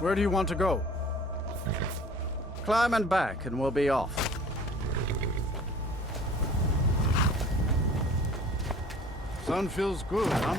Where do you want to go? Climb and back, and we'll be off. Sun feels good, huh?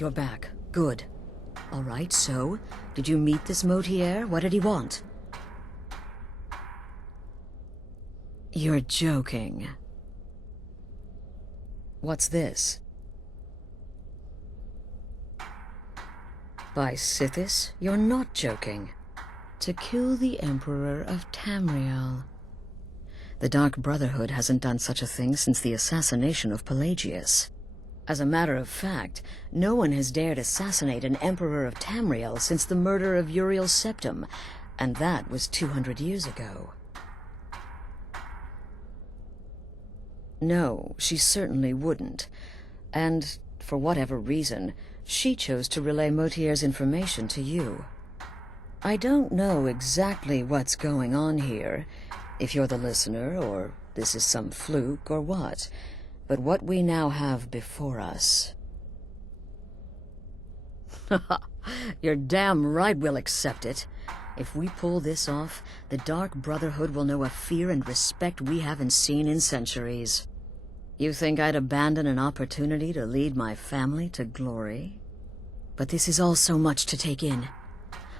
You're back. Good. All right, so, did you meet this Motier? What did he want? You're joking. What's this? By Sithis, you're not joking. To kill the Emperor of Tamriel. The Dark Brotherhood hasn't done such a thing since the assassination of Pelagius. As a matter of fact, no one has dared assassinate an Emperor of Tamriel since the murder of Uriel Septim, and that was 200 years ago. No, she certainly wouldn't. And, for whatever reason, she chose to relay Motier's information to you. I don't know exactly what's going on here, if you're the listener, or this is some fluke, or what. But what we now have before us... You're damn right we'll accept it. If we pull this off, the Dark Brotherhood will know a fear and respect we haven't seen in centuries. You think I'd abandon an opportunity to lead my family to glory? But this is all so much to take in.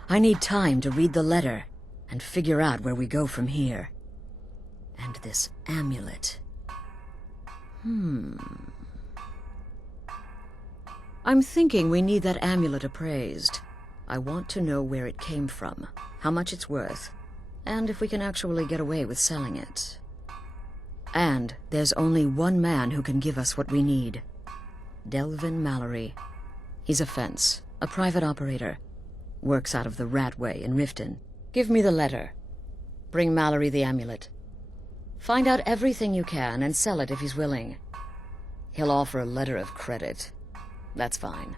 I need time to read the letter and figure out where we go from here. And this amulet... I'm thinking we need that amulet appraised. I want to know where it came from, how much it's worth, and if we can actually get away with selling it. And there's only one man who can give us what we need. Delvin Mallory. He's a fence, a private operator. Works out of the Ratway in Riften. Give me the letter. Bring Mallory the amulet. Find out everything you can and sell it if he's willing. He'll offer a letter of credit. That's fine.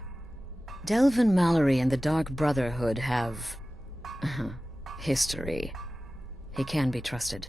Delvin Mallory and the Dark Brotherhood have... history. He can be trusted.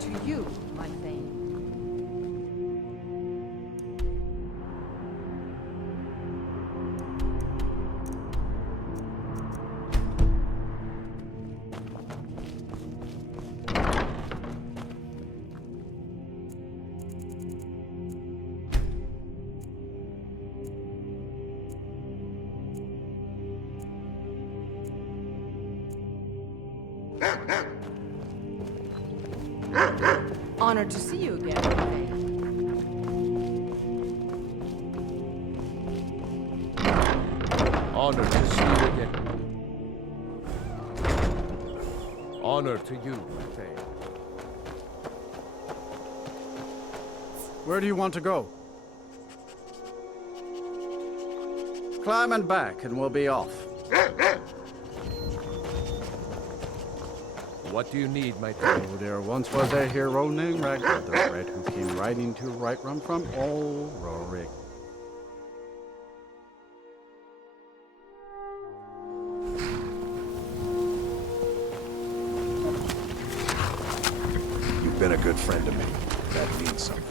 to you, my Thane. Honored to see you again, Thane. Honor to see you again. Honor to you, Thane. Where do you want to go? Climb and back, and we'll be off. What do you need, my Thane? Oh, there once was a hero named Ragnar the Red who came riding to right run from old Rorik. You've been a good friend to me. That means something.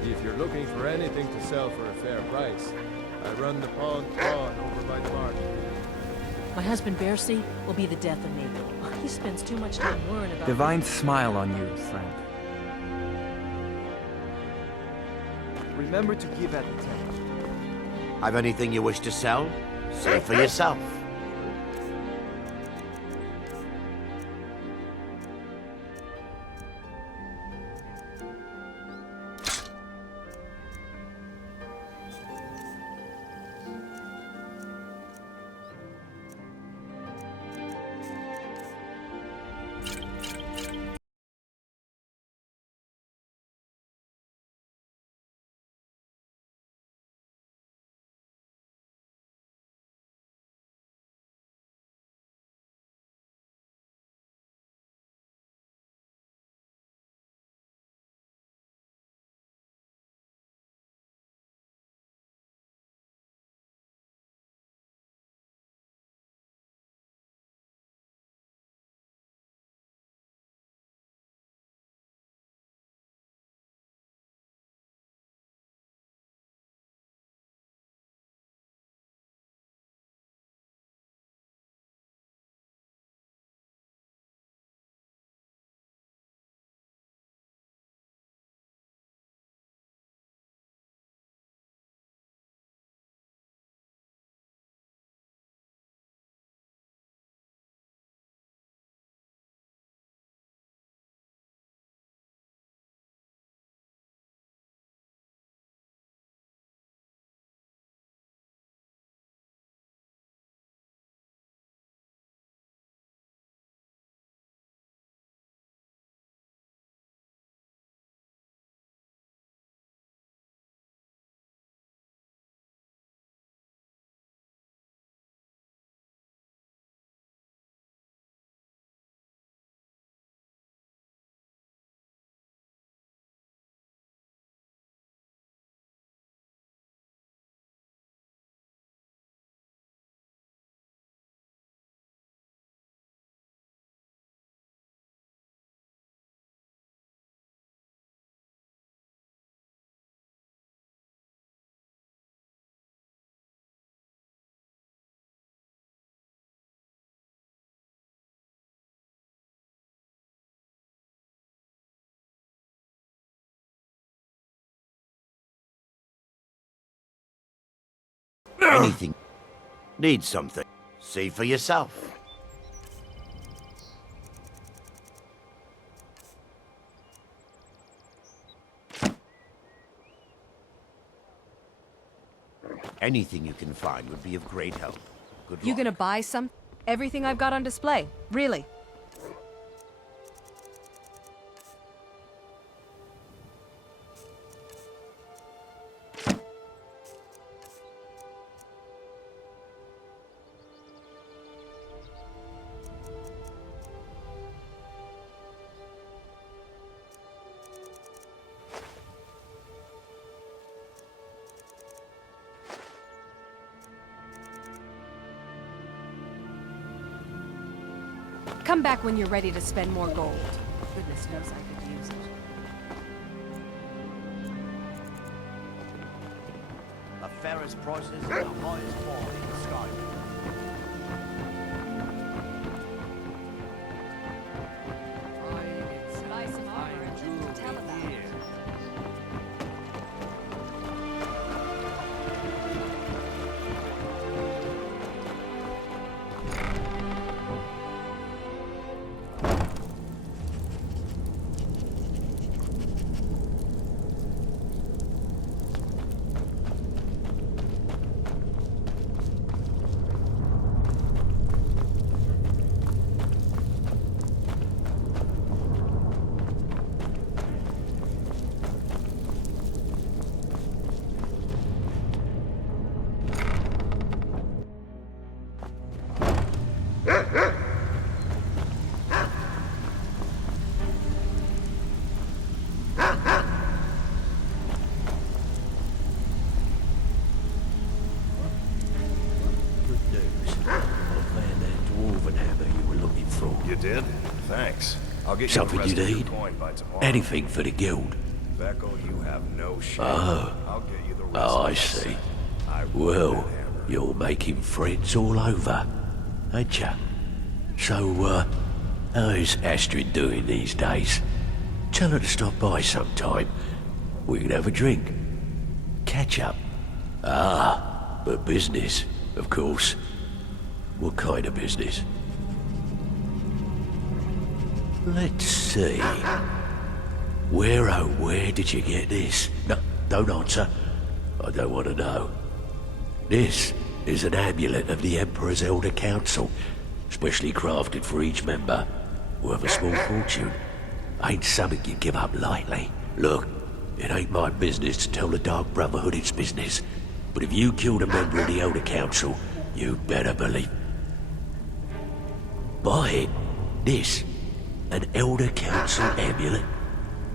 If you're looking for anything to sell for a fair price, I run the pawn over by the market. My husband Bercy will be the death of me. He spends too much time worrying about... Divine smile on you, friend. Remember to give at the temple. Have anything you wish to sell? Say for yourself. Anything. Need something. See for yourself. Anything you can find would be of great help. Good You luck. gonna buy some? Everything I've got on display. Really. Come back when you're ready to spend more gold. Goodness knows I could use it. The fairest prices and the highest quality in Skyrim. Buy some armor and then tell about it. You did? Thanks. I'll get Something you the rest you of your need? coin by tomorrow. Anything for the guild. Vekel, you have no shame. Oh. I'll get you the rest Oh, of I that see. set. I want Well, that hammer. you're making friends all over, ain't ya? So, how's Astrid doing these days? Tell her to stop by sometime. We can have a drink. Catch up. Ah, but business, of course. What kind of business? Let's see. Where did you get this? No, don't answer. I don't want to know. This is an amulet of the Emperor's Elder Council, specially crafted for each member, worth a small fortune. Ain't something you give up lightly. Look, it ain't my business to tell the Dark Brotherhood its business, but if you killed a member of the Elder Council, you'd better believe. Buy it. This. An Elder Council amulet?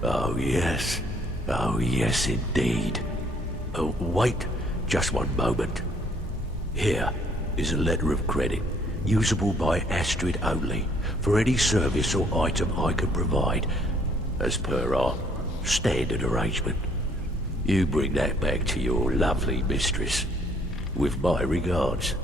Oh yes. Oh yes indeed. Oh, wait just one moment. Here is a letter of credit, usable by Astrid only, for any service or item I can provide, as per our standard arrangement. You bring that back to your lovely mistress, with my regards.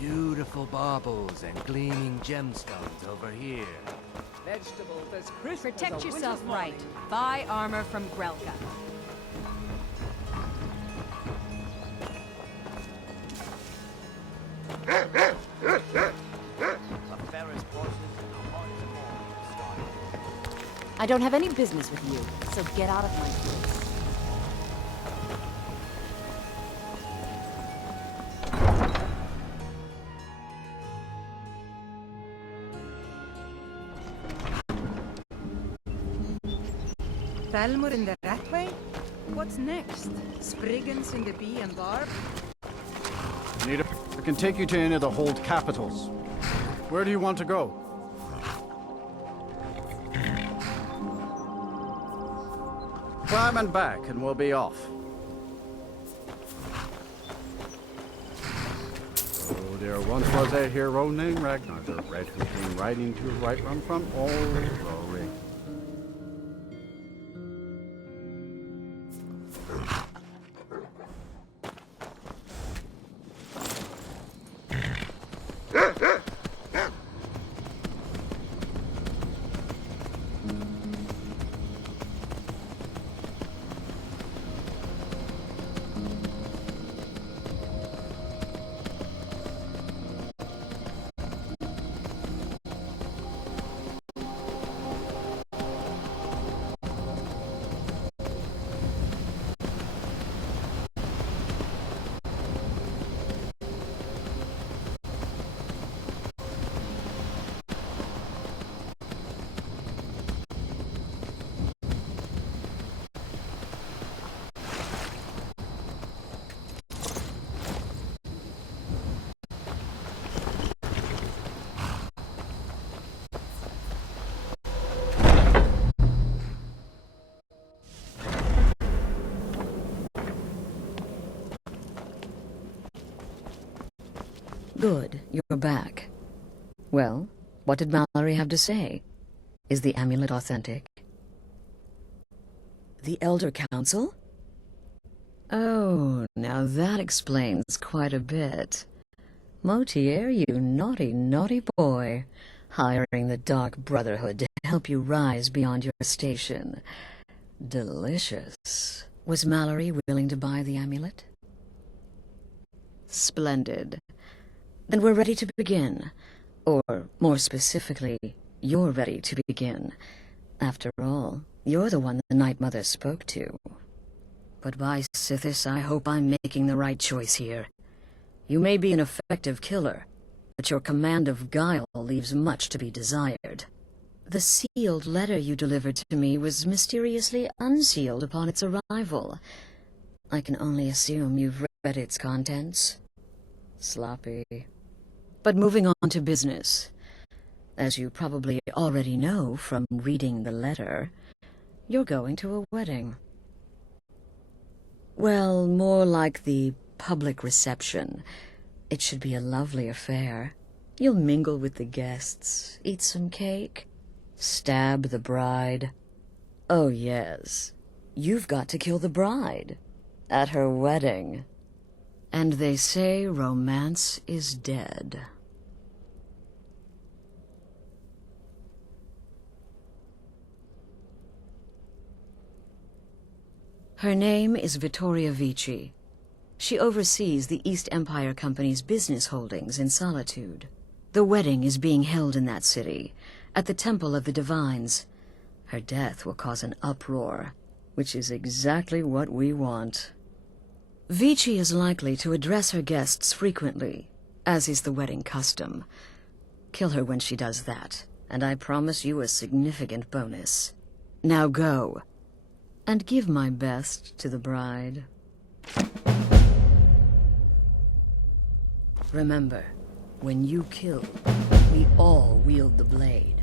Beautiful baubles and gleaming gemstones over here. Vegetables as crisp as Protect a yourself winter's morning. right. Buy armor from Grelka. The fairest prices and the highest quality in Skyrim. I don't have any business with you, so get out of my face. Thalmor in the rat way? What What's next? Spriggans in the bee and barb? Need a... I can take you to any of the hold capitals. Where do you want to go? Climb and back, and we'll be off. Oh, there once was a hero named Ragnar the Red, who came riding to Whiterun from all glory. Good, you're back. Well, what did Mallory have to say? Is the amulet authentic? The Elder Council? Oh, now that explains quite a bit. Motier, you naughty, naughty boy. Hiring the Dark Brotherhood to help you rise beyond your station. Delicious. Was Mallory willing to buy the amulet? Splendid. Then we're ready to begin. Or, more specifically, you're ready to begin. After all, you're the one the Night Mother spoke to. But by Sithis, I hope I'm making the right choice here. You may be an effective killer, but your command of guile leaves much to be desired. The sealed letter you delivered to me was mysteriously unsealed upon its arrival. I can only assume you've read its contents. Sloppy. But moving on to business. As you probably already know from reading the letter, you're going to a wedding. Well, more like the public reception. It should be a lovely affair. You'll mingle with the guests, eat some cake, stab the bride. Oh yes, you've got to kill the bride at her wedding. And they say romance is dead. Her name is Vittoria Vici. She oversees the East Empire Company's business holdings in Solitude. The wedding is being held in that city, at the Temple of the Divines. Her death will cause an uproar, which is exactly what we want. Vici is likely to address her guests frequently, as is the wedding custom. Kill her when she does that, and I promise you a significant bonus. Now go, and give my best to the bride. Remember, when you kill, we all wield the blade.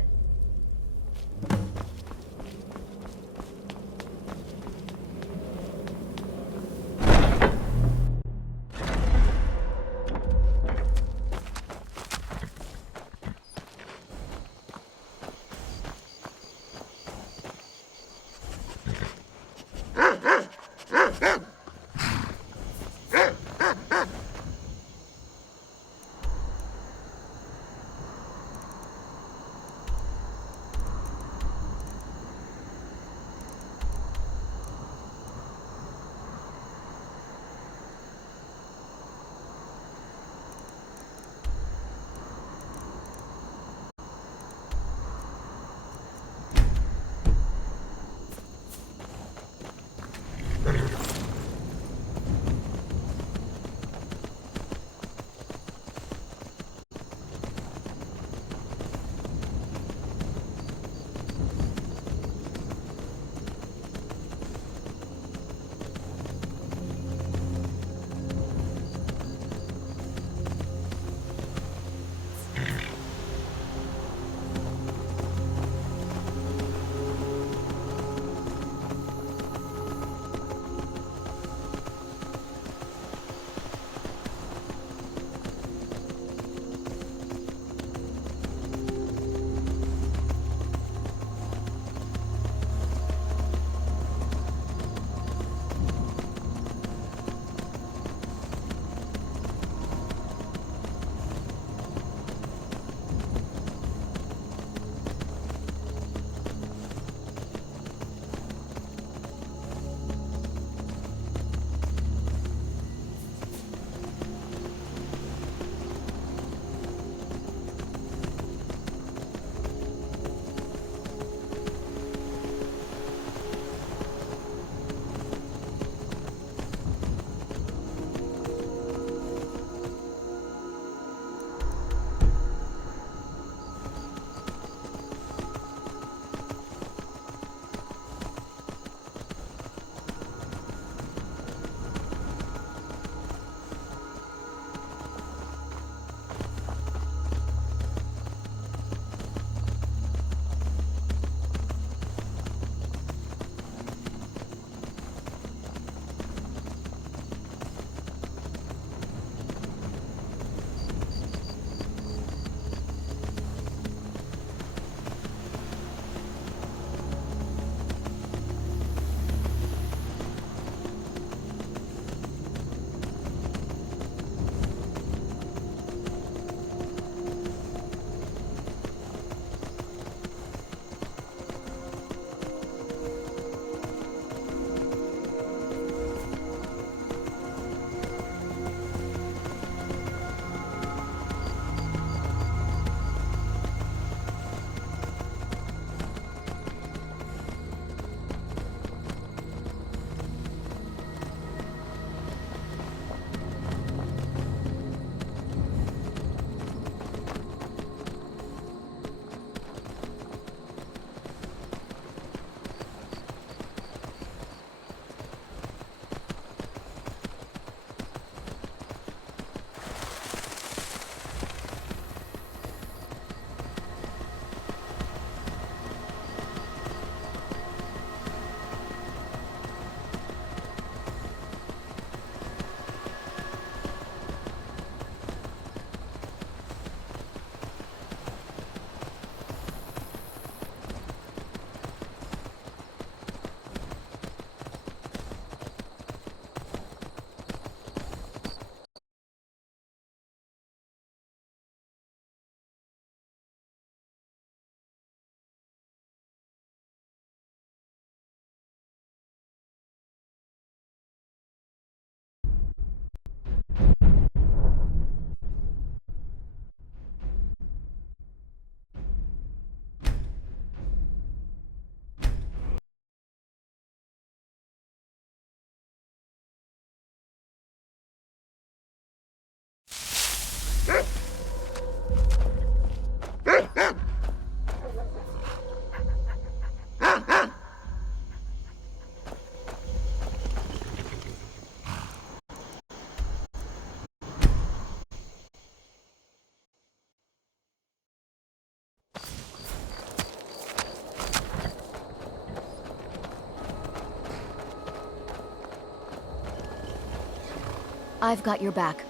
I've got your back.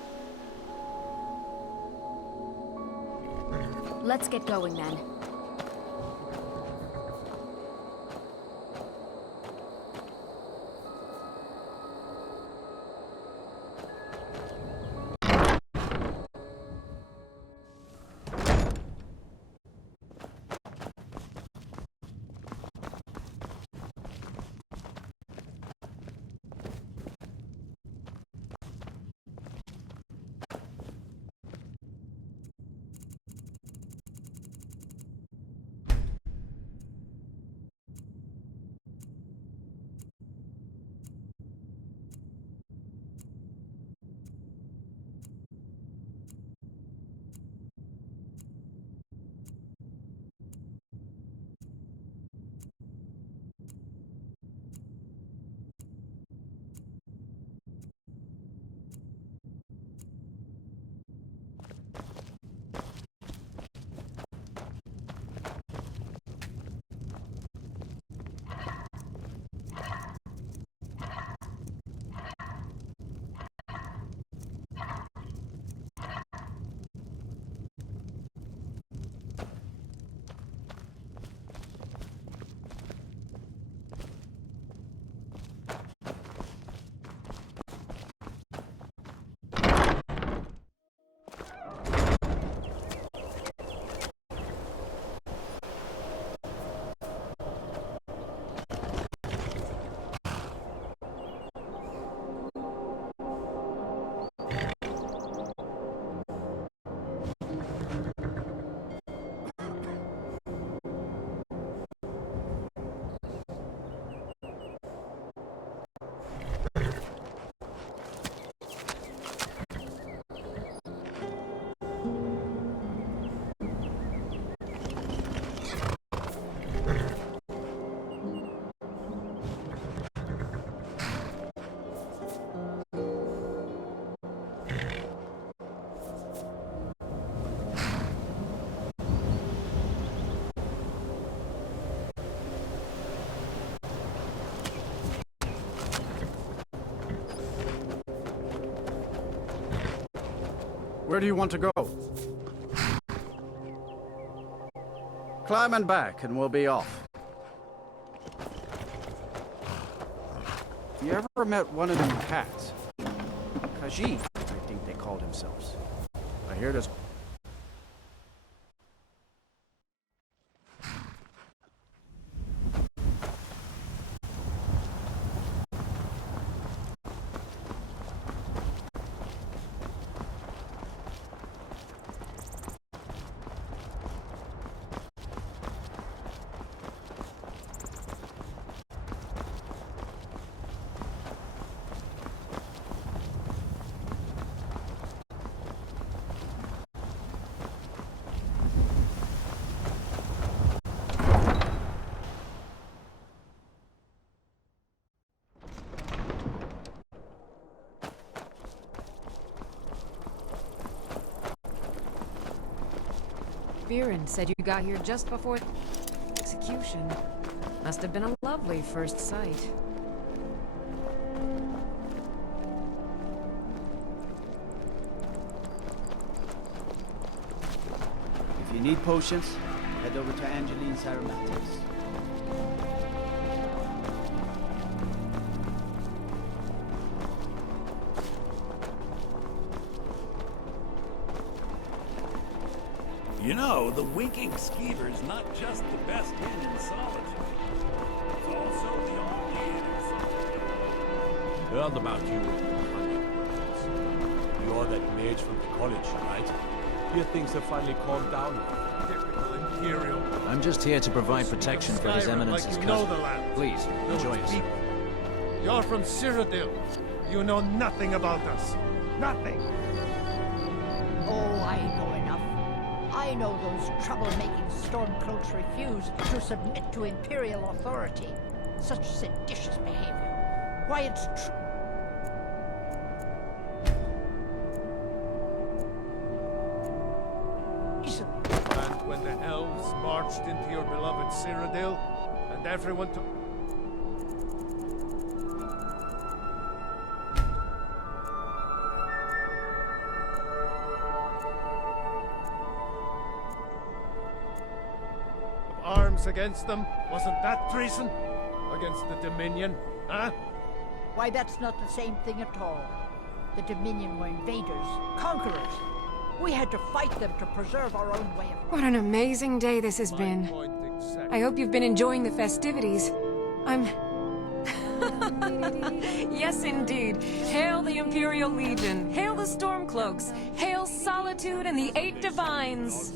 Let's get going then. Where do you want to go? Climb and back, and we'll be off. You ever met one of them cats? Khajiit, I think they called themselves. I hear this. Viren said you got here just before execution. Must have been a lovely first sight. If you need potions, head over to Angeline's Aromatics. You know, the winking skeeter's not just the best inn in Solitude. It's also the only inn in Solitude. Heard about you with the honey. You're that mage from the college, right? Here things have finally calmed down. Typical Imperial. I'm just here to provide protection for His Skyrim, Eminence's like you know cousin. the land. Please, Know enjoy its yourself. people. You're from Cyrodiil. You know nothing about us. Nothing. Oh, I know enough. I know those troublemaking stormcloaks refuse to submit to Imperial authority. Such seditious behavior. Why, it's true. And when the elves marched into your beloved Cyrodiil, and everyone took... arms against them. Wasn't that treason? Against the Dominion, huh? Why, that's not the same thing at all. The Dominion were invaders, conquerors. We had to fight them to preserve our own way of life. What an amazing day this has been. I hope you've been enjoying the festivities. I'm... Yes, indeed. Hail the Imperial Legion. Hail the Stormcloaks. Hail Solitude and the 8 Divines.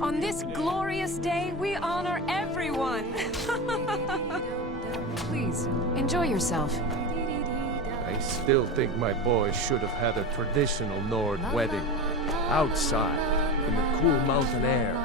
On this glorious day, we honor everyone. Please, enjoy yourself. I still think my boy should have had a traditional Nord wedding. Outside, in the cool mountain air.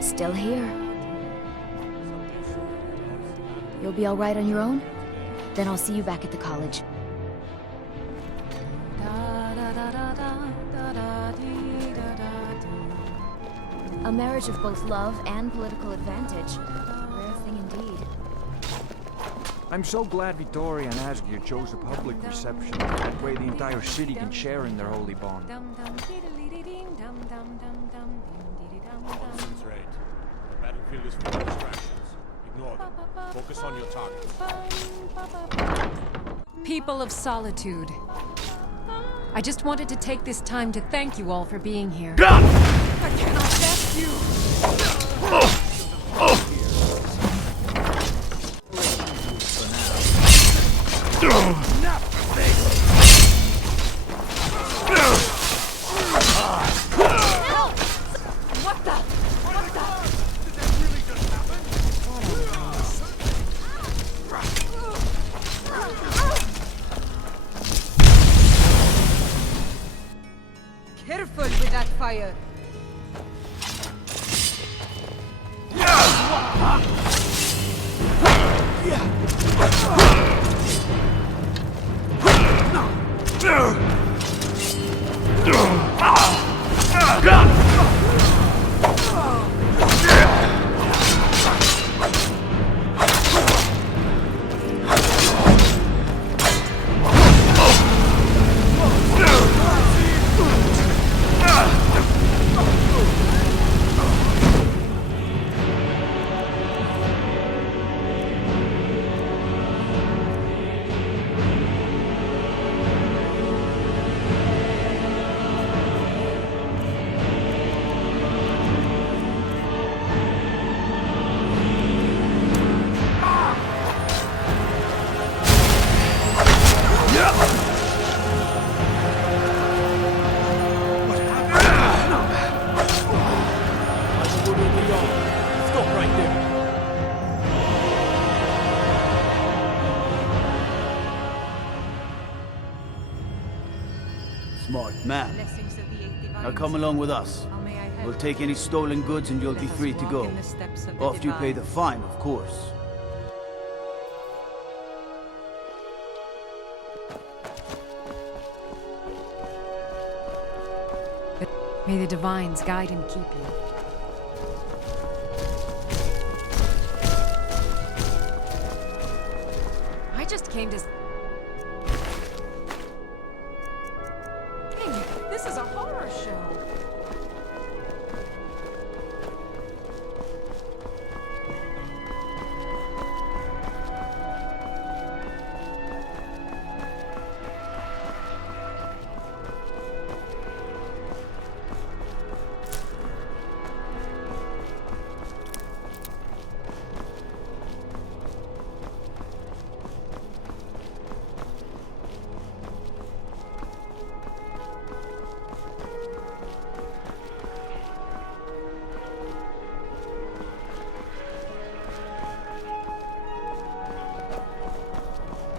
Still here. You'll be all right on your own? Then I'll see you back at the college. A marriage of both love and political advantage. Rare thing indeed. I'm so glad Vittoria and Asgeir chose a public reception. That way the entire city can share in their holy bond. Concentrate. The battlefield is full of distractions. Ignore them. Focus on your target. People of Solitude. I just wanted to take this time to thank you all for being here. I cannot thank you! Careful with that fire. Smart man. Now come along with us. We'll take any stolen goods and you'll be free to go. After you pay the fine, of course. May the Divines guide and keep you. I just came to... Dang, this is a horror show.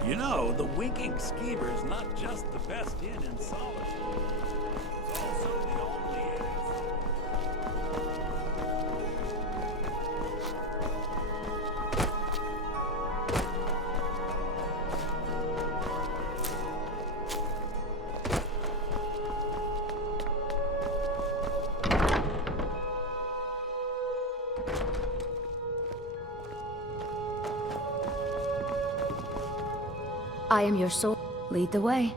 You know, the Winking Skeever's not just the best inn in Solitude. It's also the only inn in Solitude. I am your soul. Lead the way.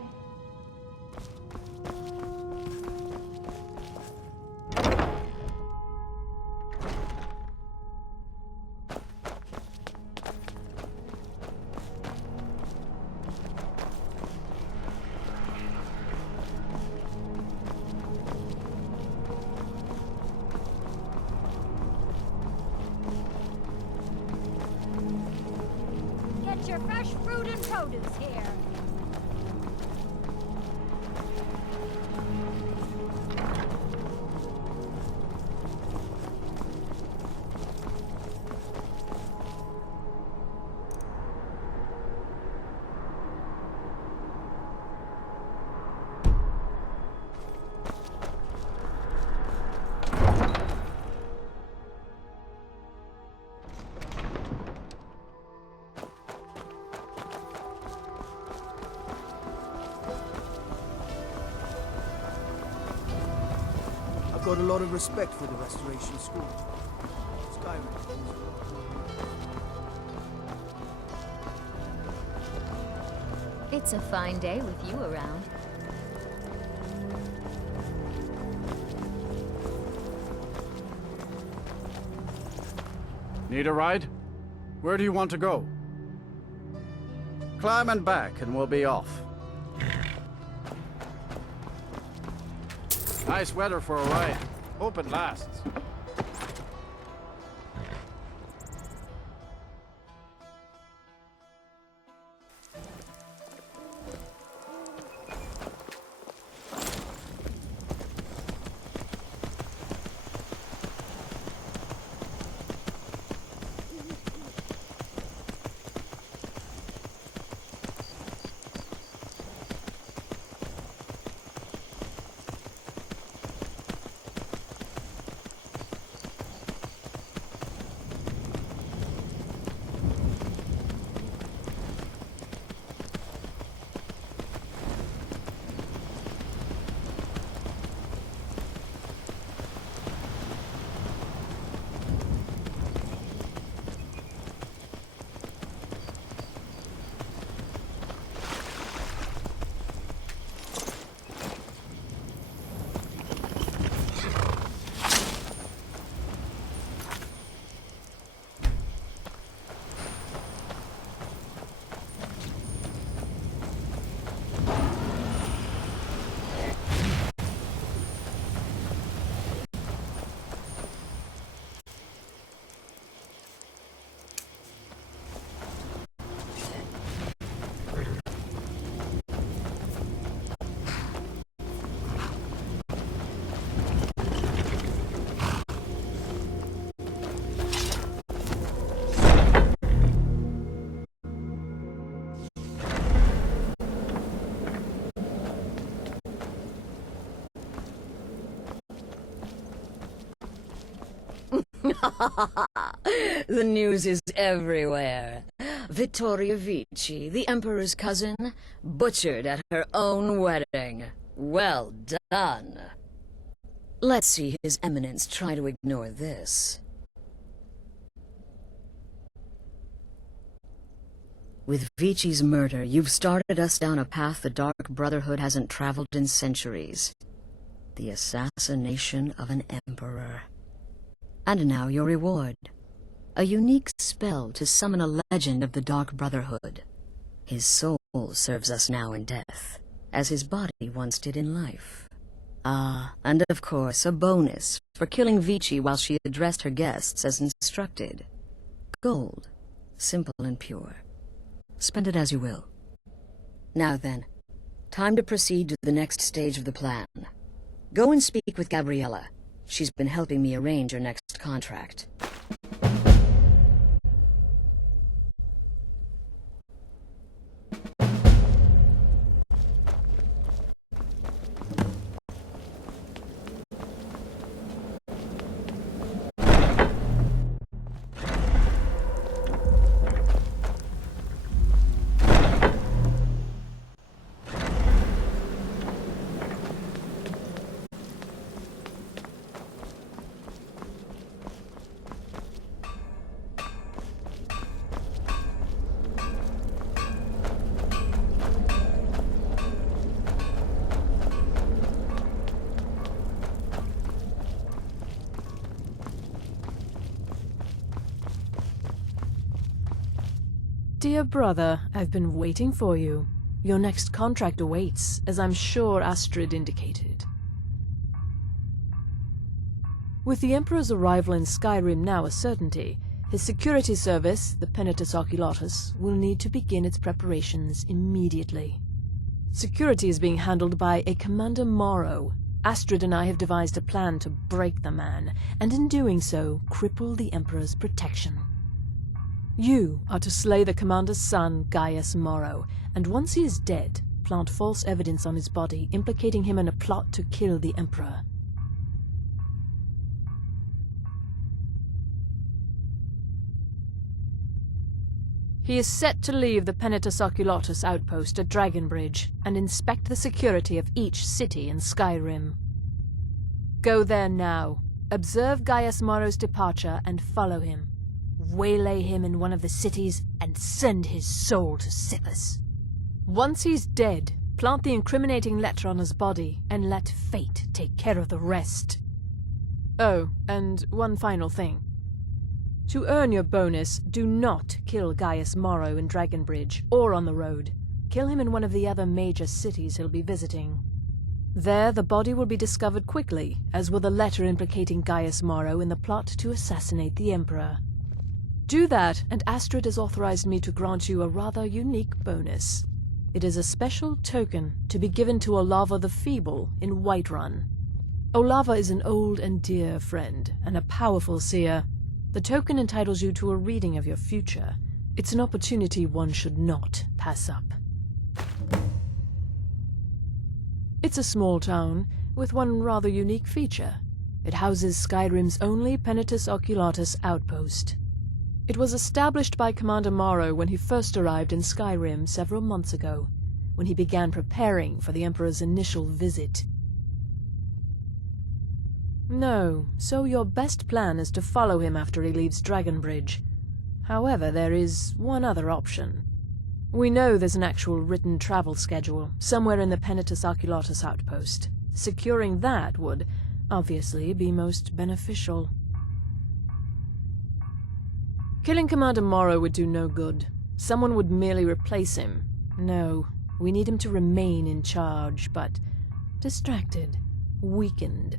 Get your fresh fruit and produce here. I've got a lot of respect for the Restoration School. Skyrim. It's a fine day with you around. Need a ride? Where do you want to go? Climb and back and we'll be off. Nice weather for a ride. Hope it lasts. The news is everywhere. Vittoria Vici, the Emperor's cousin, butchered at her own wedding. Well done. Let's see His Eminence try to ignore this. With Vici's murder, you've started us down a path the Dark Brotherhood hasn't traveled in centuries. The assassination of an emperor. And now your reward. A unique spell to summon a legend of the Dark Brotherhood. His soul serves us now in death, as his body once did in life. Ah, and of course a bonus for killing Vici while she addressed her guests as instructed. Gold, simple and pure. Spend it as you will. Now then, time to proceed to the next stage of the plan. Go and speak with Gabriella. She's been helping me arrange her next contract. Dear brother, I've been waiting for you. Your next contract awaits, as I'm sure Astrid indicated. With the Emperor's arrival in Skyrim now a certainty, his security service, the Penitus Oculatus, will need to begin its preparations immediately. Security is being handled by a Commander Morrow. Astrid and I have devised a plan to break the man, and in doing so, cripple the Emperor's protection. You are to slay the Commander's son, Gaius Morrow, and once he is dead, plant false evidence on his body, implicating him in a plot to kill the Emperor. He is set to leave the Penitus Oculatus outpost at Dragonbridge and inspect the security of each city in Skyrim. Go there now, observe Gaius Morrow's departure and follow him. Waylay him in one of the cities and send his soul to Sithis. Once he's dead, plant the incriminating letter on his body and let fate take care of the rest. Oh, and one final thing. To earn your bonus, do not kill Gaius Morrow in Dragonbridge or on the road. Kill him in one of the other major cities he'll be visiting. There, the body will be discovered quickly, as will the letter implicating Gaius Morrow in the plot to assassinate the Emperor. Do that, and Astrid has authorized me to grant you a rather unique bonus. It is a special token to be given to Olava the Feeble in Whiterun. Olava is an old and dear friend, and a powerful seer. The token entitles you to a reading of your future. It's an opportunity one should not pass up. It's a small town, with one rather unique feature. It houses Skyrim's only Penitus Oculatus outpost. It was established by Commander Morrow when he first arrived in Skyrim several months ago, when he began preparing for the Emperor's initial visit. No, so your best plan is to follow him after he leaves Dragonbridge. However, there is one other option. We know there's an actual written travel schedule, somewhere in the Penitus Oculatus outpost. Securing that would, obviously, be most beneficial. Killing Commander Morrow would do no good. Someone would merely replace him. No, we need him to remain in charge, but distracted, weakened.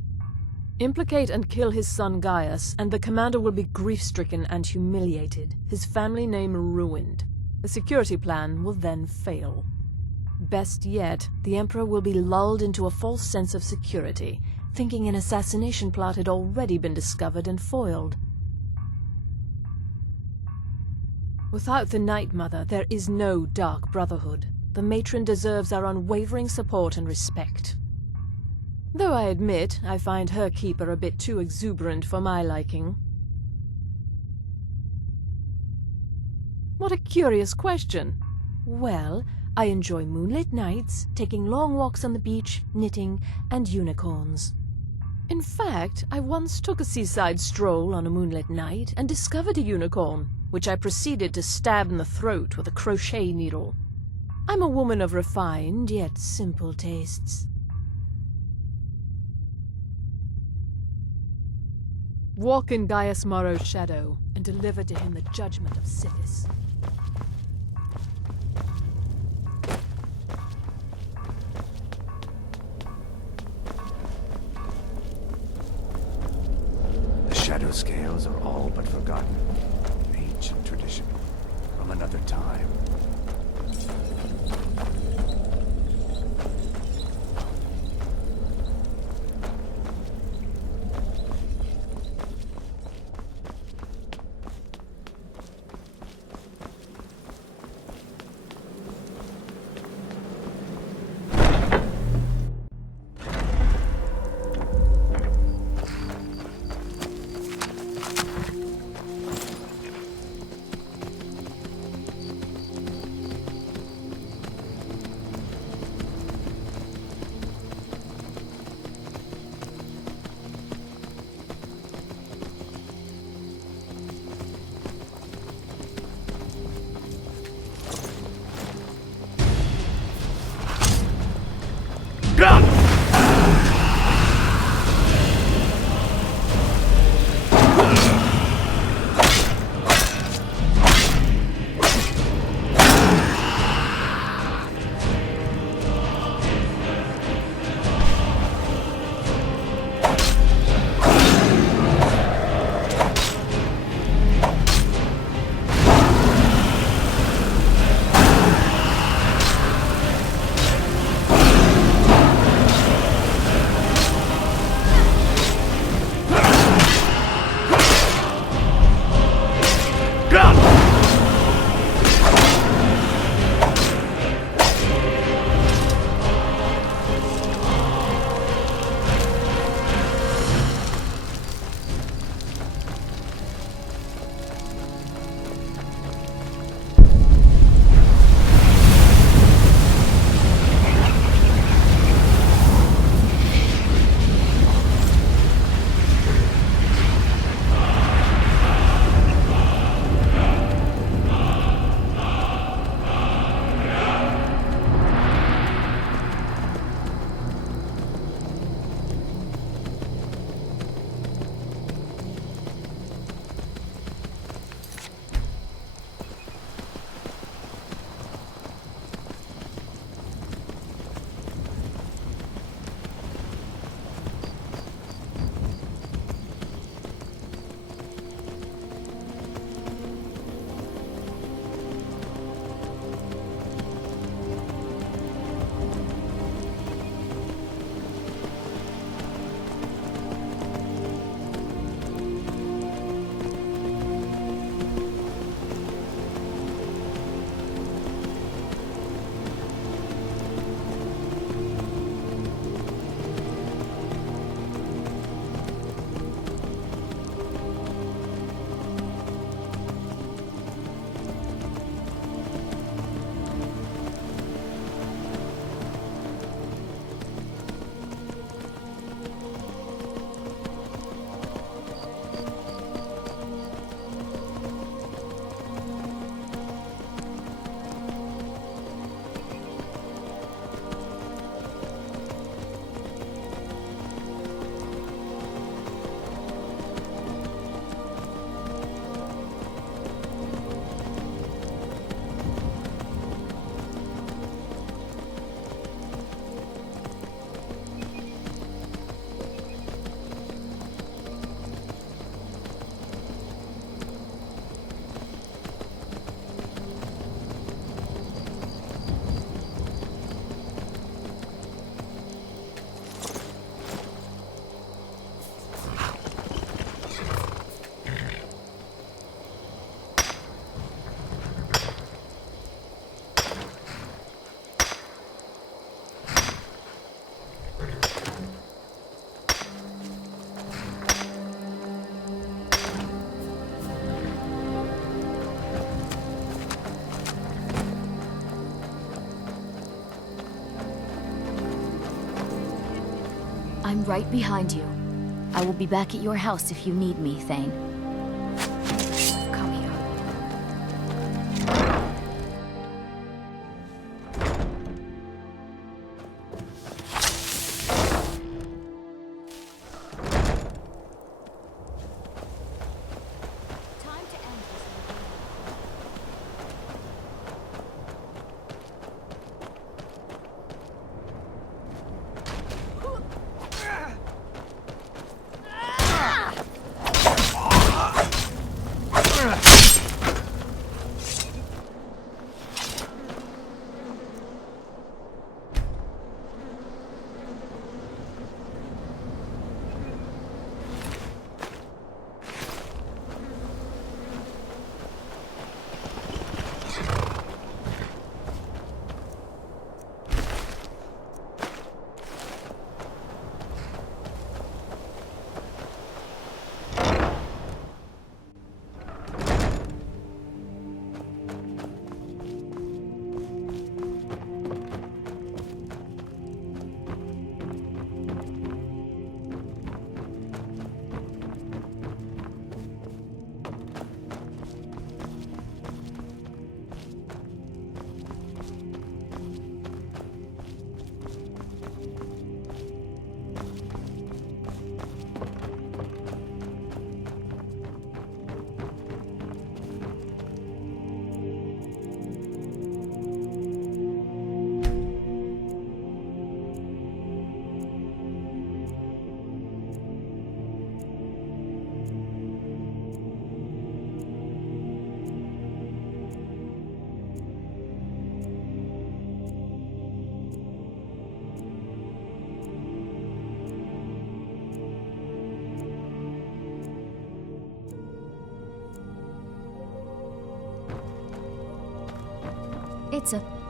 Implicate and kill his son Gaius, and the commander will be grief-stricken and humiliated, his family name ruined. The security plan will then fail. Best yet, the Emperor will be lulled into a false sense of security, thinking an assassination plot had already been discovered and foiled. Without the Night Mother, there is no Dark Brotherhood. The matron deserves our unwavering support and respect. Though I admit, I find her keeper a bit too exuberant for my liking. What a curious question. Well, I enjoy moonlit nights, taking long walks on the beach, knitting, and unicorns. In fact, I once took a seaside stroll on a moonlit night and discovered a unicorn, which I proceeded to stab in the throat with a crochet needle. I'm a woman of refined yet simple tastes. Walk in Gaius Morrow's shadow and deliver to him the judgment of Sithis. The shadow scales are all but forgotten. An ancient tradition from another time. right behind you. I will be back at your house if you need me, Thane. Come here.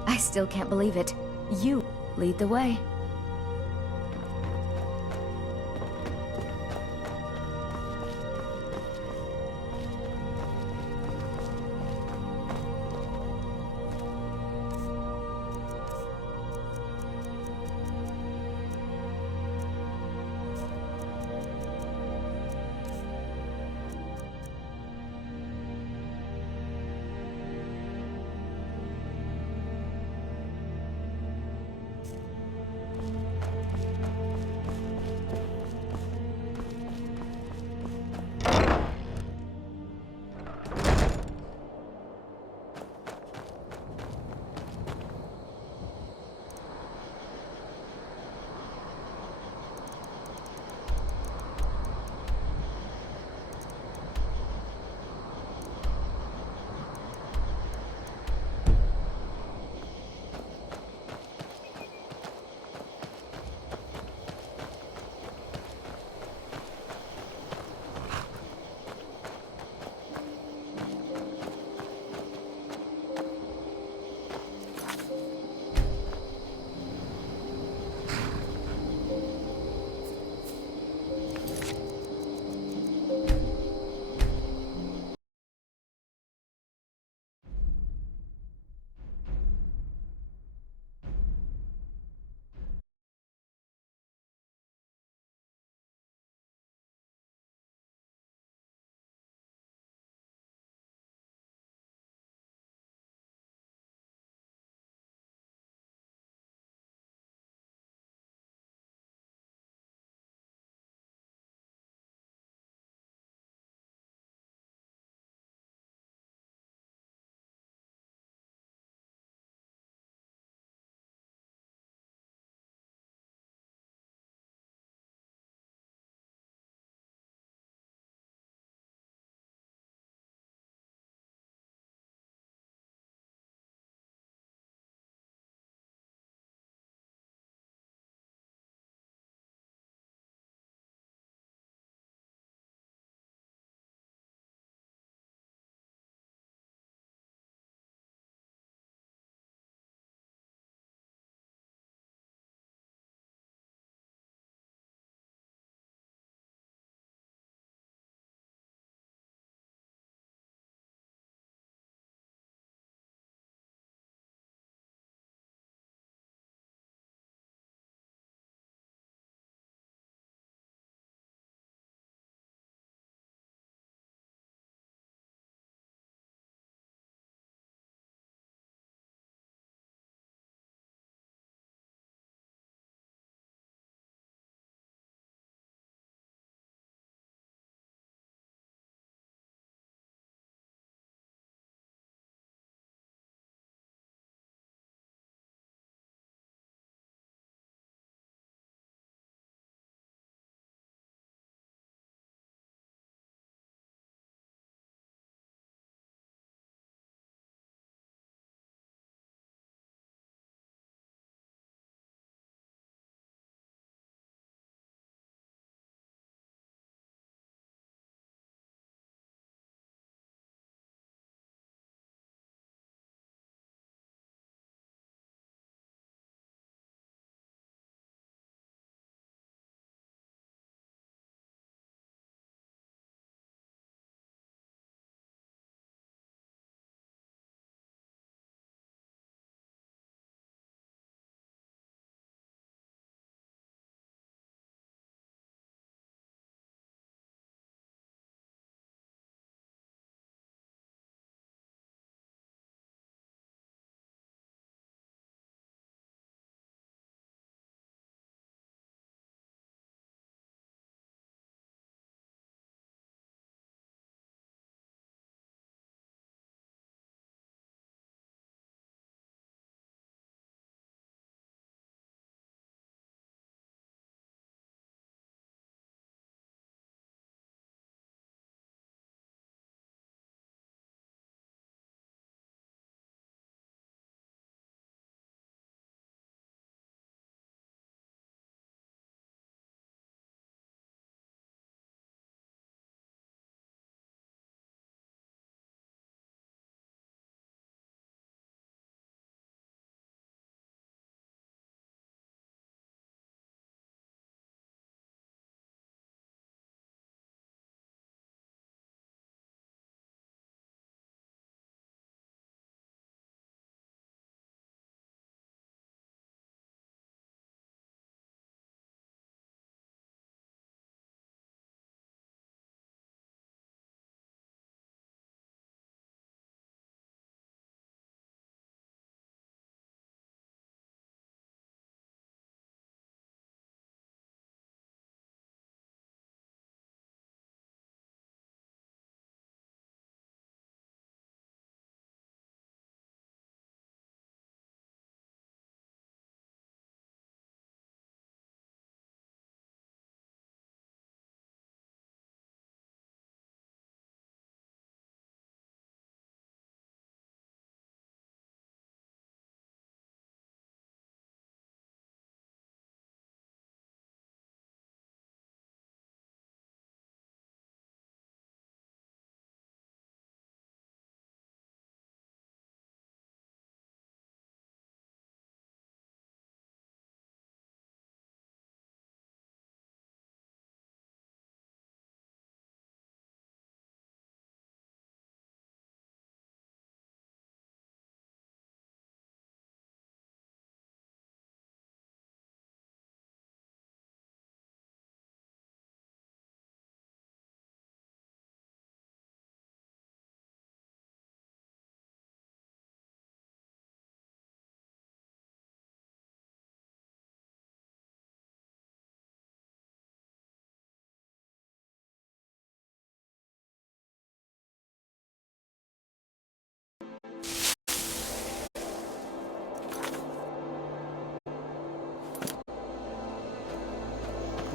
I still can't believe it. You lead the way.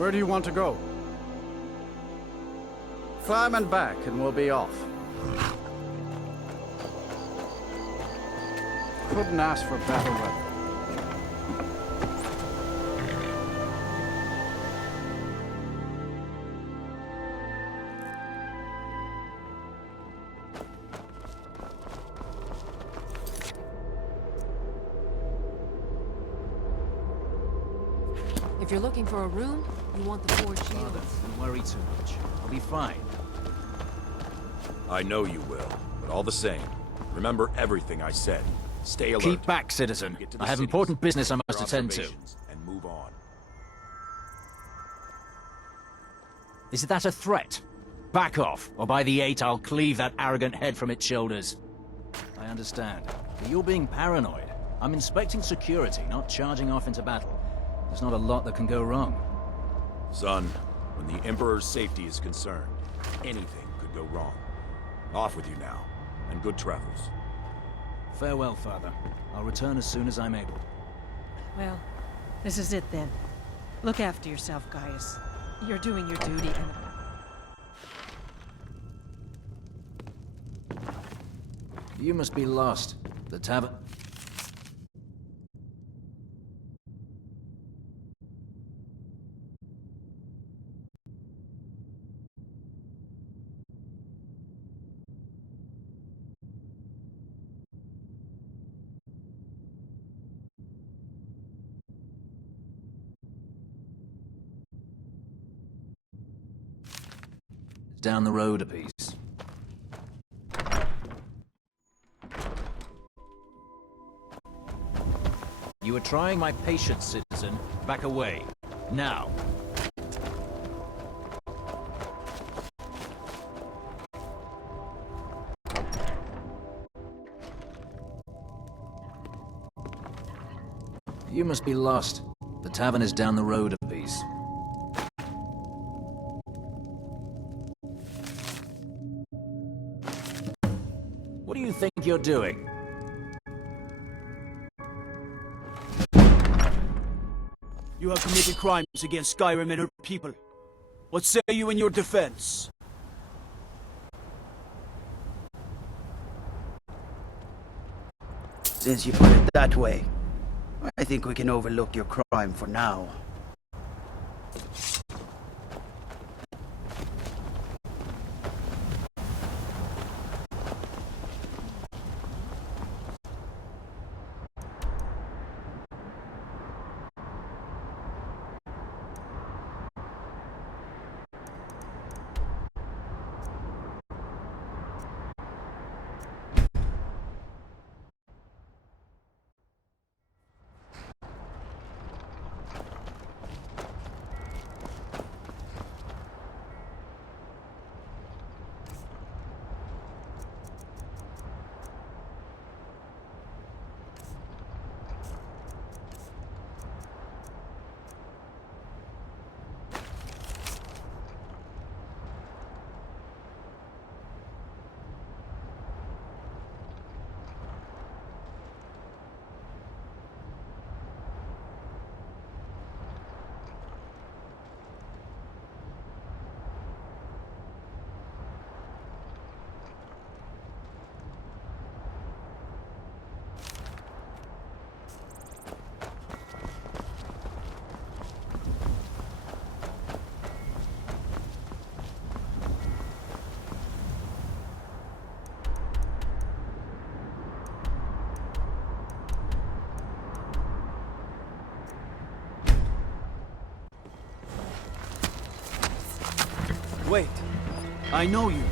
Where do you want to go? Climb and back, and we'll be off. Couldn't ask for better weather. If you're looking for a room, you want the 4 shields. Don't worry too much. I'll be fine. I know you will, but all the same, remember everything I said. Stay alert. Keep back, citizen. I have important business I must attend to. And move on. Is that a threat? Back off, or by the 8 I'll cleave that arrogant head from its shoulders. I understand, but you're being paranoid. I'm inspecting security, not charging off into battle. There's not a lot that can go wrong. Son, when the Emperor's safety is concerned, anything could go wrong. Off with you now, and good travels. Farewell, Father. I'll return as soon as I'm able. Well, this is it then. Look after yourself, Gaius. You're doing your duty and... You must be lost. The tavern... down the road a piece. You are trying my patience, citizen. Back away. Now. You must be lost. The tavern is down the road a piece. What do you think you're doing? You have committed crimes against Skyrim and her people. What say you in your defense? Since you put it that way, I think we can overlook your crime for now. Wait, I know you.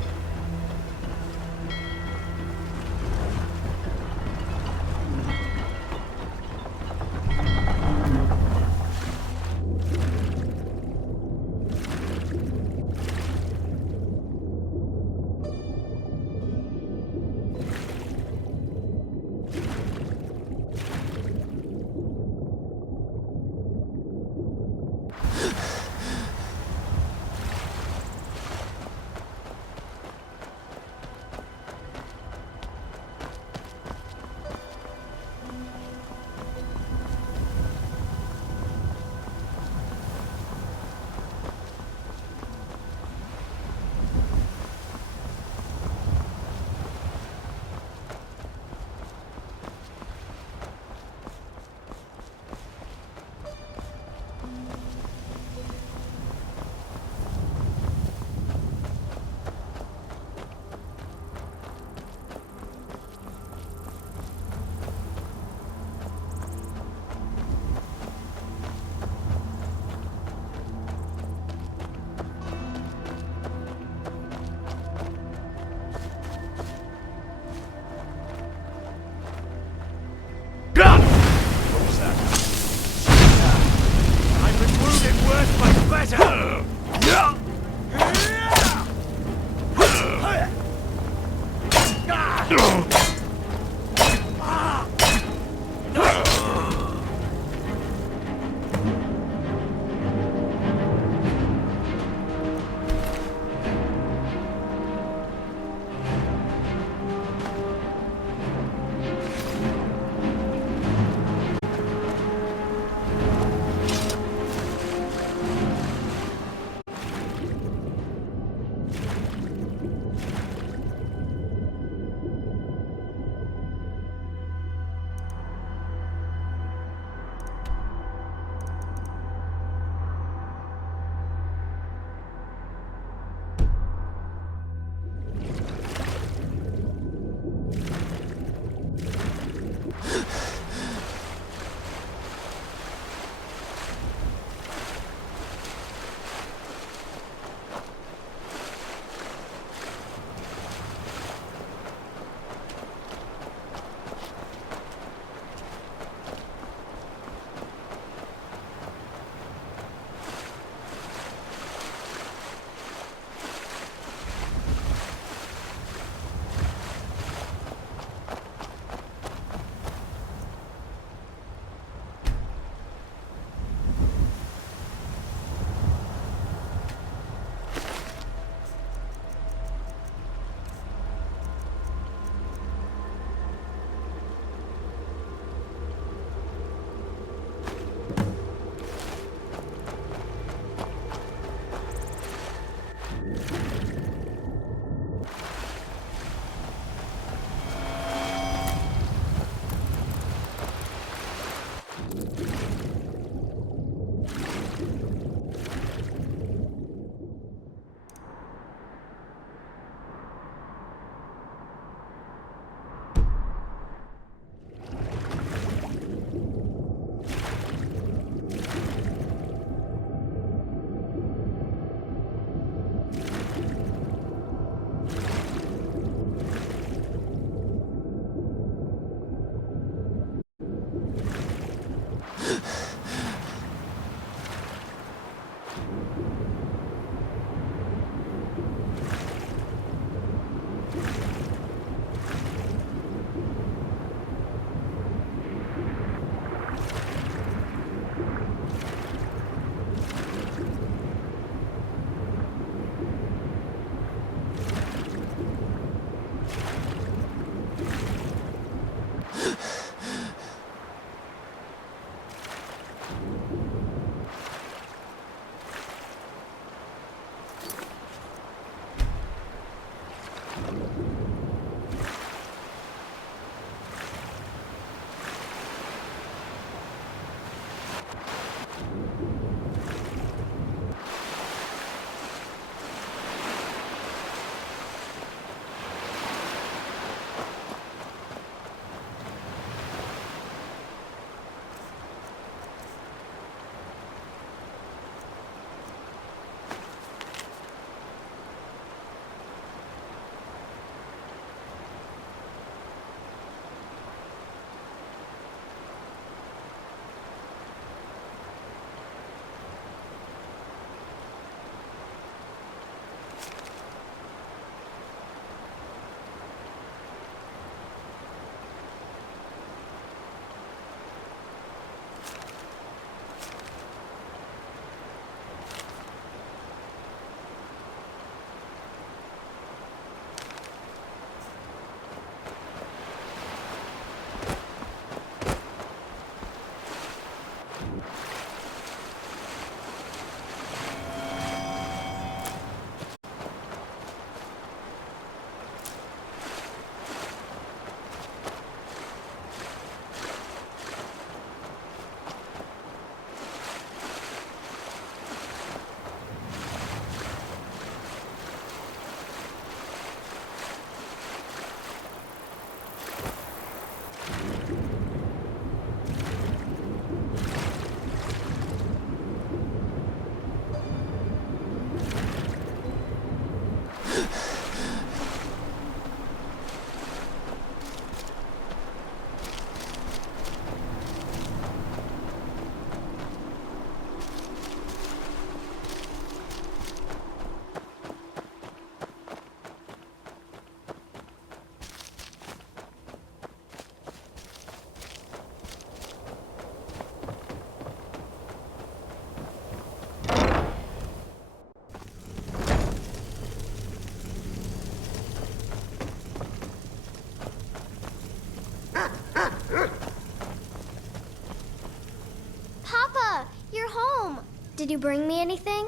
Did you bring me anything?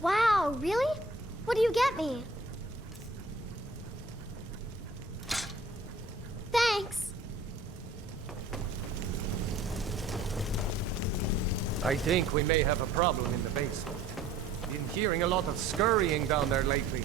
Wow, really? What do you get me? Thanks. I think we may have a problem in the basement. Been hearing a lot of scurrying down there lately.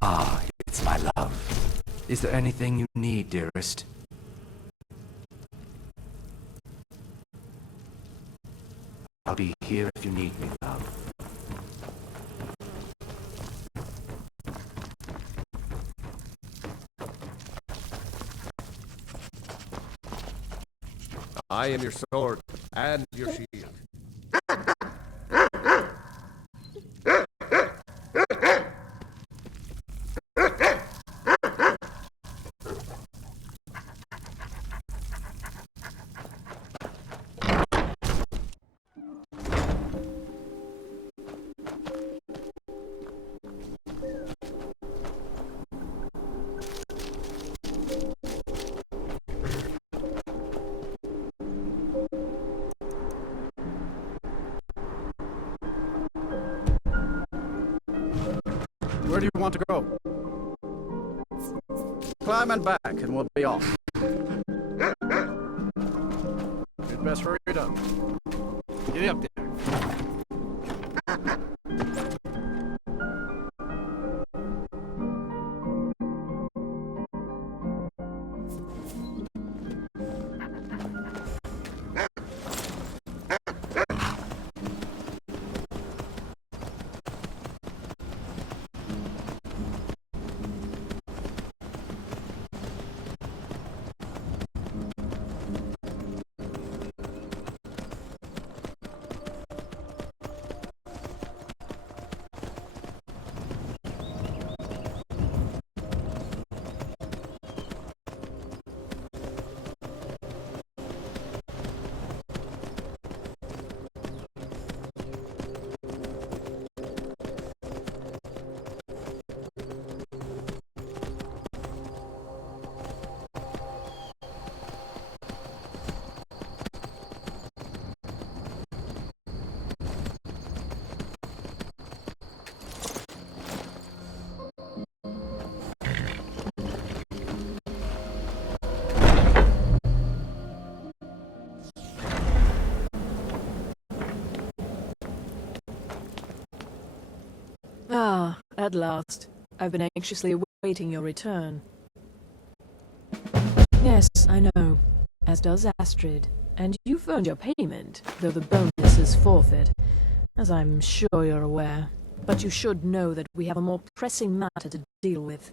Ah, it's my love. Is there anything you need, dearest? I'll be here if you need me, love. I am your sword and your shield. Where do you want to go? Climb and back, and we'll be off. You'd best hurry it up. Get up there. Ah, at last. I've been anxiously awaiting your return. Yes, I know. As does Astrid. And you've earned your payment, though the bonus is forfeit, as I'm sure you're aware. But you should know that we have a more pressing matter to deal with.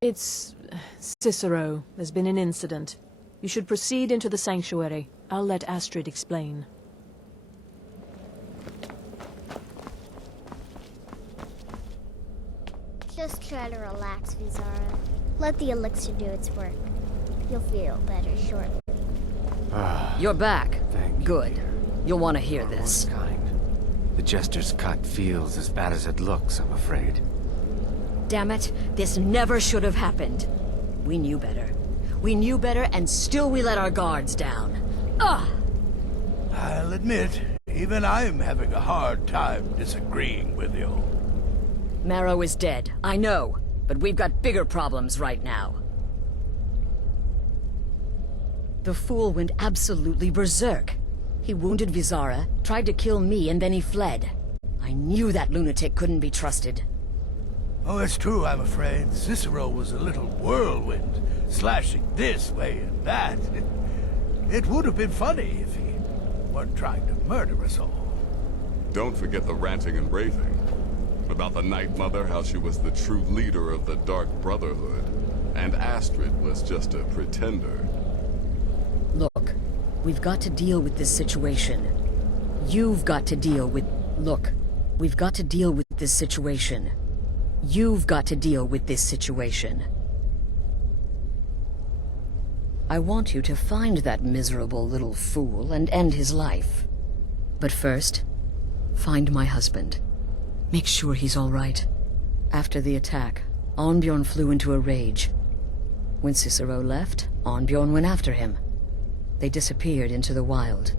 It's Cicero. There's been an incident. You should proceed into the sanctuary. I'll let Astrid explain. Just try to relax, Vizara. Let the elixir do its work. You'll feel better shortly. You're back. Thank you, Good. dear. You'll want to hear You're this. most kind. The Jester's cut feels as bad as it looks, I'm afraid. Damn it, this never should have happened. We knew better. We knew better, and still we let our guards down. Ugh! I'll admit, even I'm having a hard time disagreeing with you. Marrow is dead, I know. But we've got bigger problems right now. The fool went absolutely berserk. He wounded Vizara, tried to kill me, and then he fled. I knew that lunatic couldn't be trusted. Oh, it's true, I'm afraid. Cicero was a little whirlwind, slashing this way and that. It would have been funny if he weren't trying to murder us all. Don't forget the ranting and raving. About the Night Mother, how she was the true leader of the Dark Brotherhood, and Astrid was just a pretender. Look, we've got to deal with this situation. You've got to deal with... Look, we've got to deal with this situation. You've got to deal with this situation. I want you to find that miserable little fool and end his life. But first, find my husband. Make sure he's all right. After the attack, Arnbjorn flew into a rage. When Cicero left, Arnbjorn went after him. They disappeared into the wild.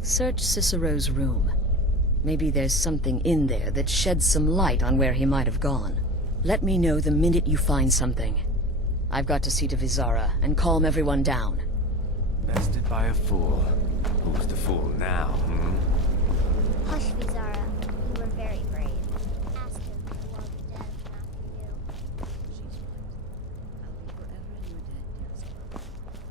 Search Cicero's room. Maybe there's something in there that sheds some light on where he might have gone. Let me know the minute you find something. I've got to see to Vizara and calm everyone down. Bested by a fool. Who's the fool now, Hush, Vizara. You were very brave. Ask him to love the dead after you. She's right. I'll be forever in your debt, dearest brother.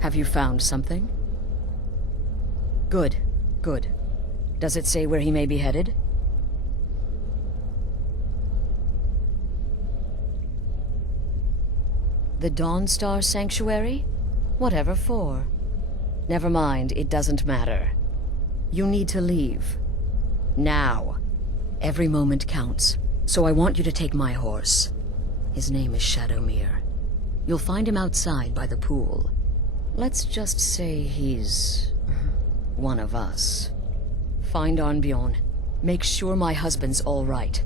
Have you found something? Good, good. Does it say where he may be headed? The Dawnstar Sanctuary? Whatever for. Never mind, it doesn't matter. You need to leave. Now. Every moment counts, so I want you to take my horse. His name is Shadowmere. You'll find him outside by the pool. Let's just say he's... one of us. Find Arnbjorn. Make sure my husband's all right.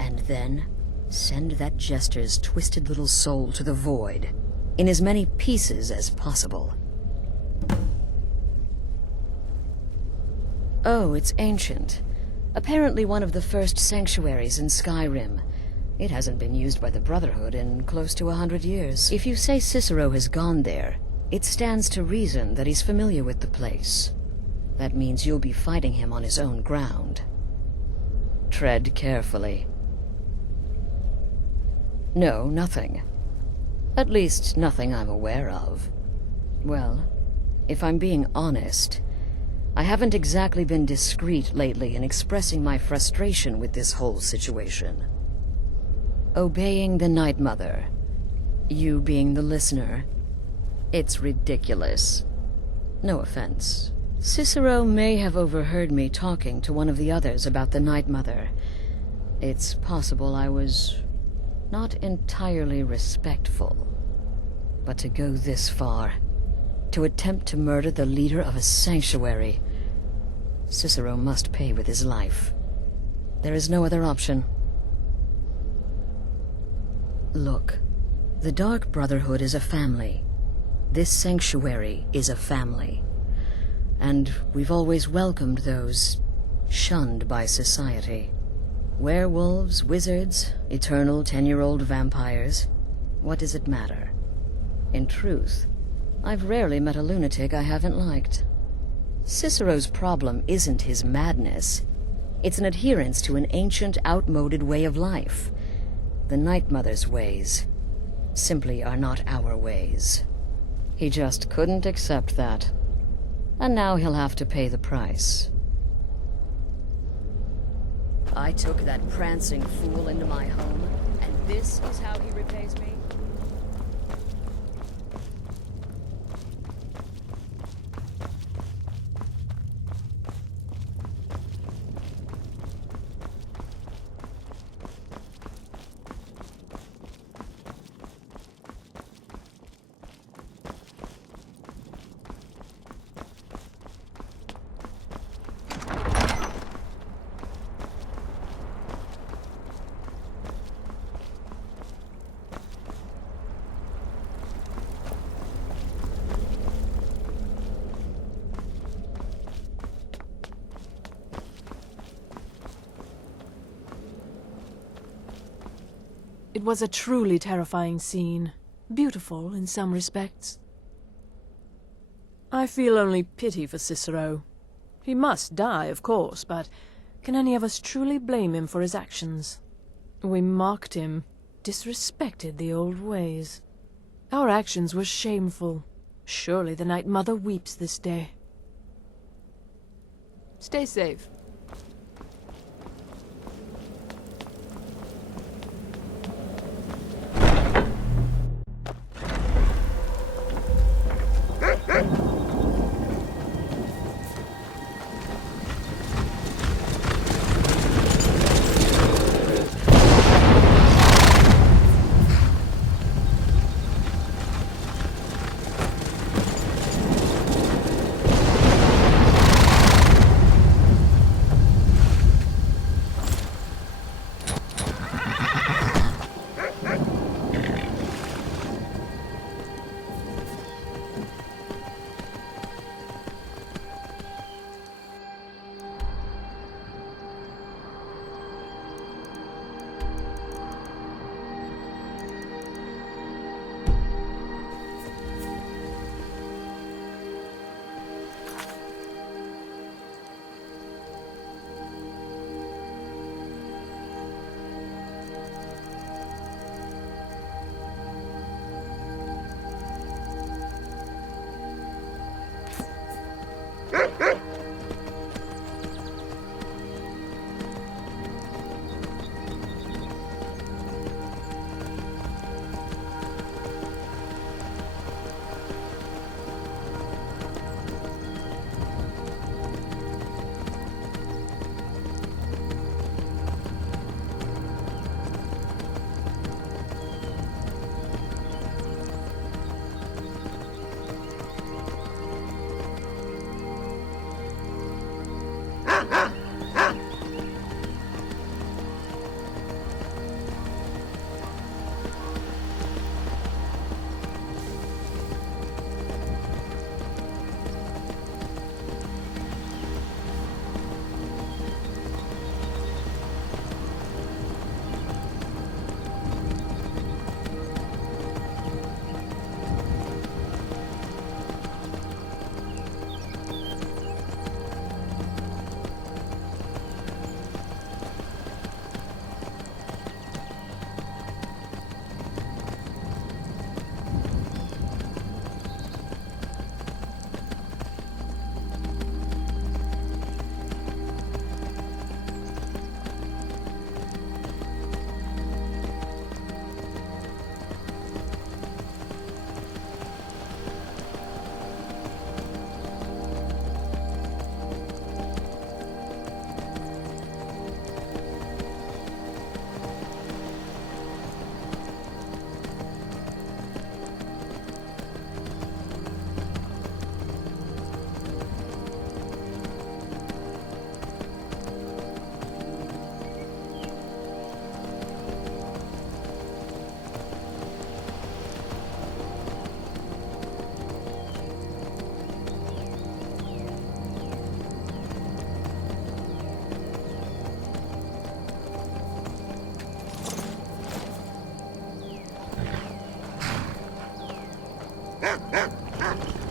And then, send that jester's twisted little soul to the void, in as many pieces as possible. Oh, it's ancient. Apparently one of the first sanctuaries in Skyrim. It hasn't been used by the Brotherhood in close to 100 years. If you say Cicero has gone there, it stands to reason that he's familiar with the place. That means you'll be fighting him on his own ground. Tread carefully. No, nothing. At least, nothing I'm aware of. Well, if I'm being honest, I haven't exactly been discreet lately in expressing my frustration with this whole situation. Obeying the Night Mother, you being the listener, it's ridiculous. No offense. Cicero may have overheard me talking to one of the others about the Night Mother. It's possible I was not entirely respectful. But to go this far, to attempt to murder the leader of a sanctuary. Cicero must pay with his life. There is no other option. Look, the Dark Brotherhood is a family. This sanctuary is a family. And we've always welcomed those shunned by society. Werewolves, wizards, eternal 10-year-old vampires. What does it matter? In truth, I've rarely met a lunatic I haven't liked. Cicero's problem isn't his madness. It's an adherence to an ancient, outmoded way of life. The Night Mother's ways simply are not our ways. He just couldn't accept that. And now he'll have to pay the price. I took that prancing fool into my home, and this is how he repays me? It was a truly terrifying scene. Beautiful in some respects. I feel only pity for Cicero. He must die, of course, but can any of us truly blame him for his actions? We mocked him, disrespected the old ways. Our actions were shameful. Surely the Night Mother weeps this day. Stay safe.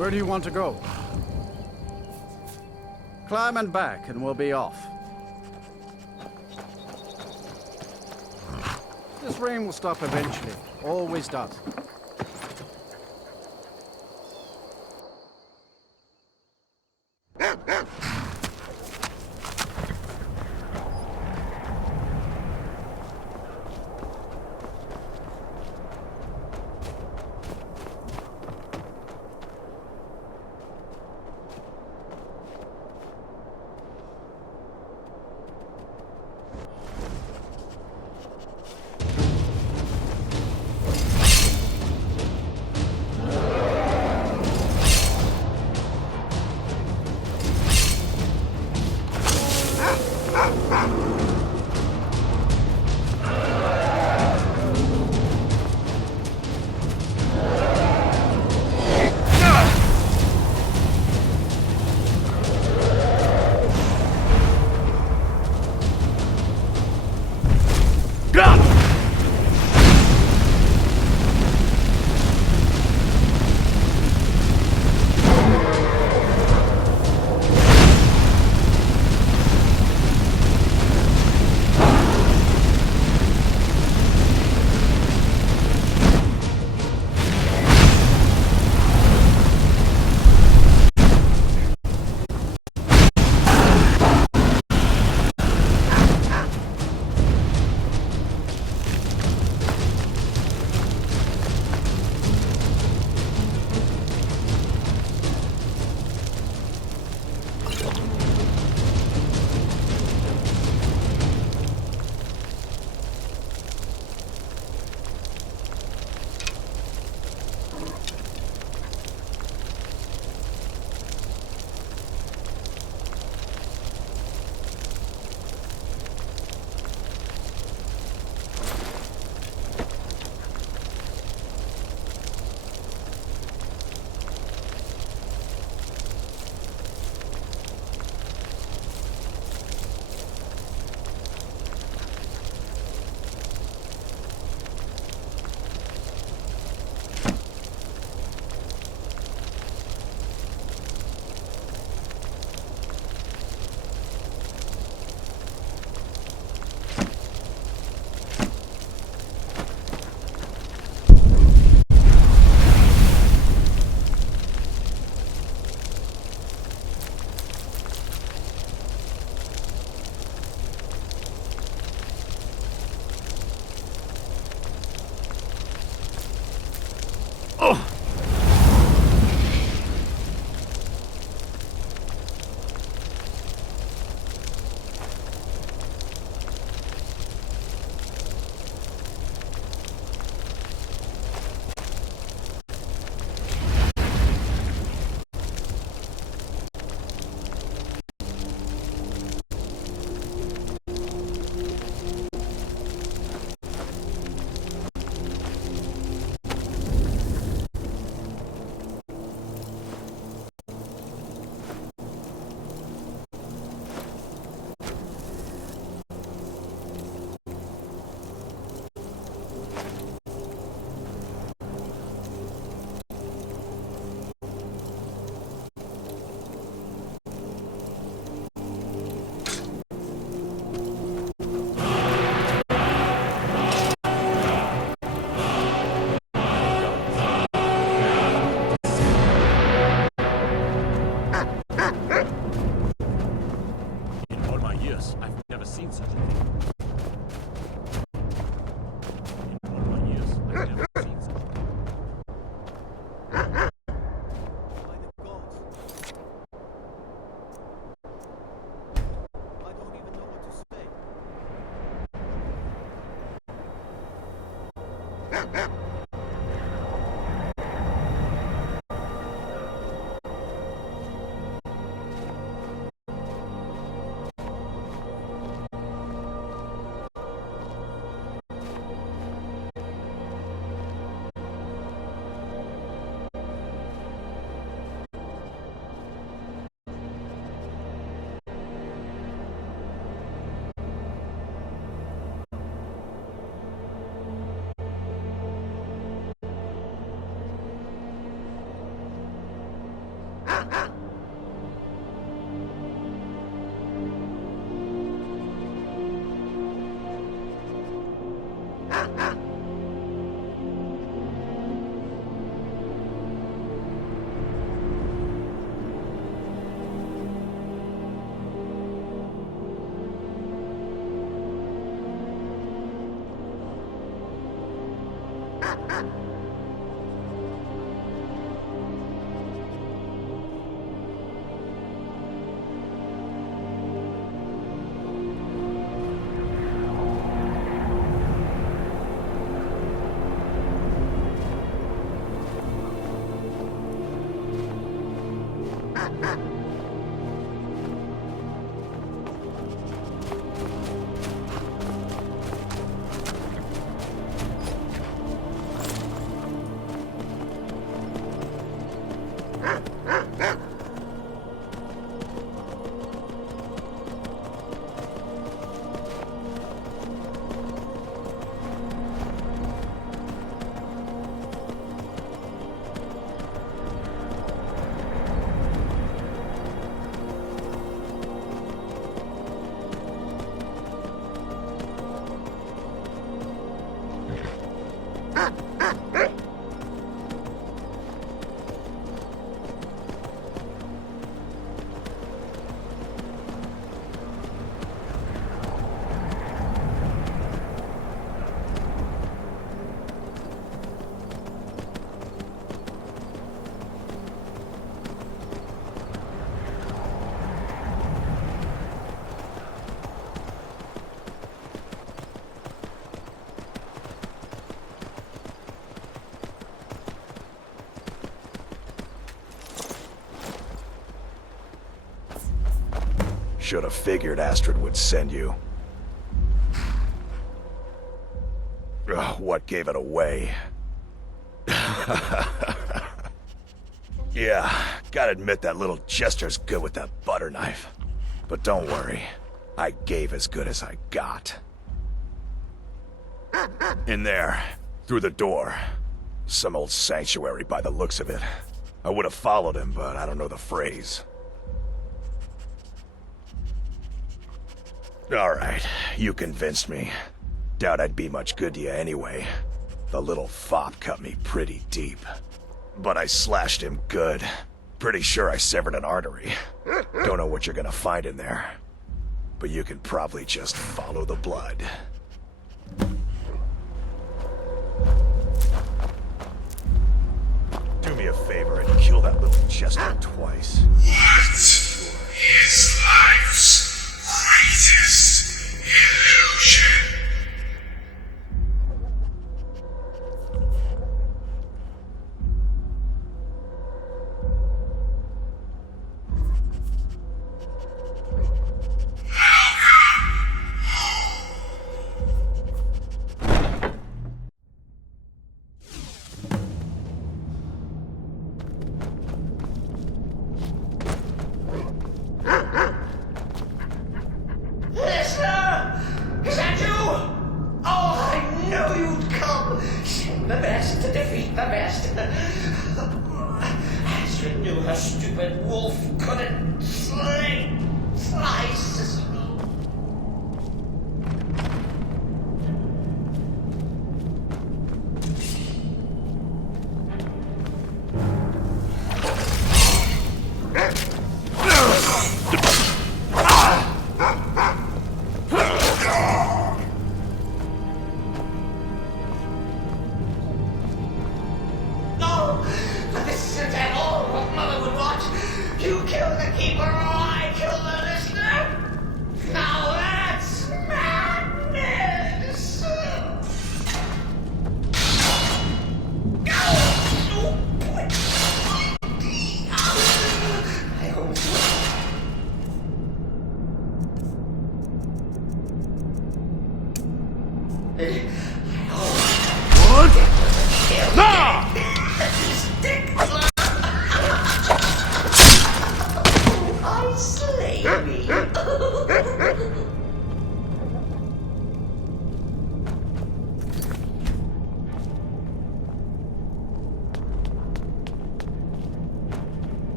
Where do you want to go? Climb and back, and we'll be off. This rain will stop eventually. Always does. Should have figured Astrid would send you. Ugh, what gave it away? Yeah, gotta admit that little jester's good with that butter knife. But don't worry, I gave as good as I got. In there, through the door. Some old sanctuary by the looks of it. I would have followed him, but I don't know the phrase. Alright, you convinced me. Doubt I'd be much good to you anyway. The little fop cut me pretty deep. But I slashed him good. Pretty sure I severed an artery. Don't know what you're gonna find in there. But you can probably just follow the blood. Do me a favor and kill that little jester twice. What is life's greatest illusion?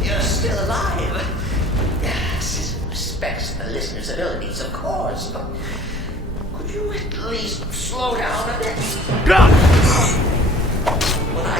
You're still alive. Citizen respects the listener's abilities, of course, but could you at least slow down a bit? When I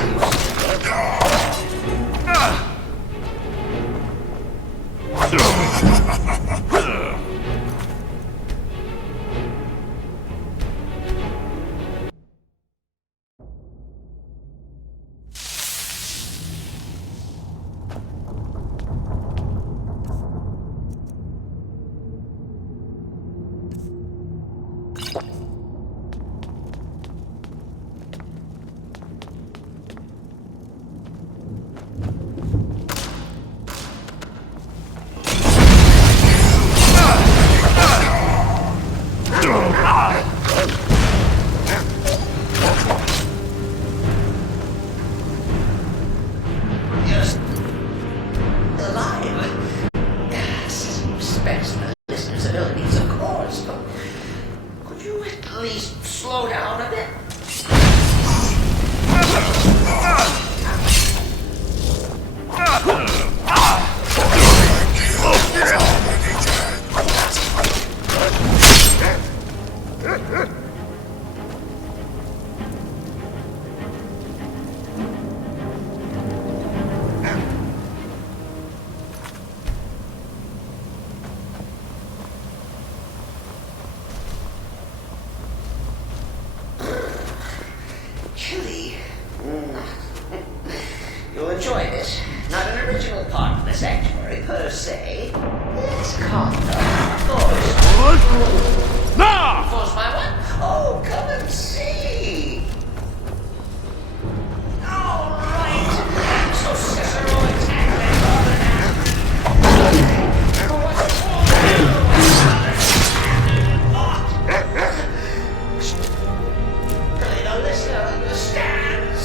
say, let's calm down. Force my what? Oh, come and see. All right. So Cicero attacked that northern Africa. What's it for? Really, the listener understands.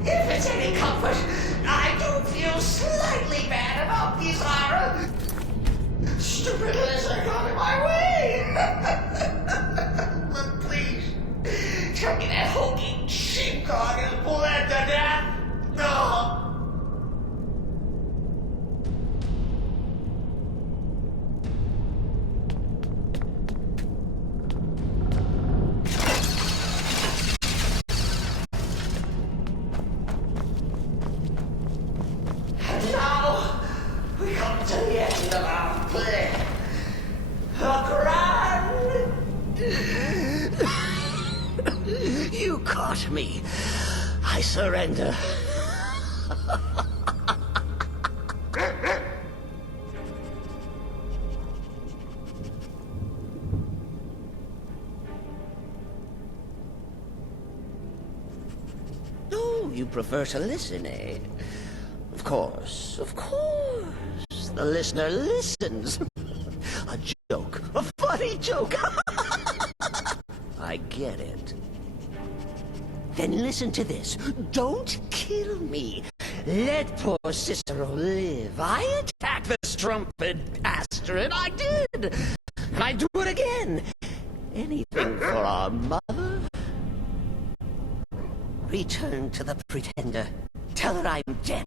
If it's any comfort, I do feel slightly bad about these Ira. Stupid lizard got in my way. But please, tell me that hulking sheepdog is bled to death. No. And now, we come to the end of our play. A grand... You caught me. I surrender. Oh, you prefer to listen, eh? Of course, of course. The listener listens. A joke. A funny joke. I get it. Then listen to this. Don't kill me. Let poor Cicero live. I attacked the strumpet bastard. I did. And I do it again. Anything for our mother. Return to the Pretender. Tell her I'm dead.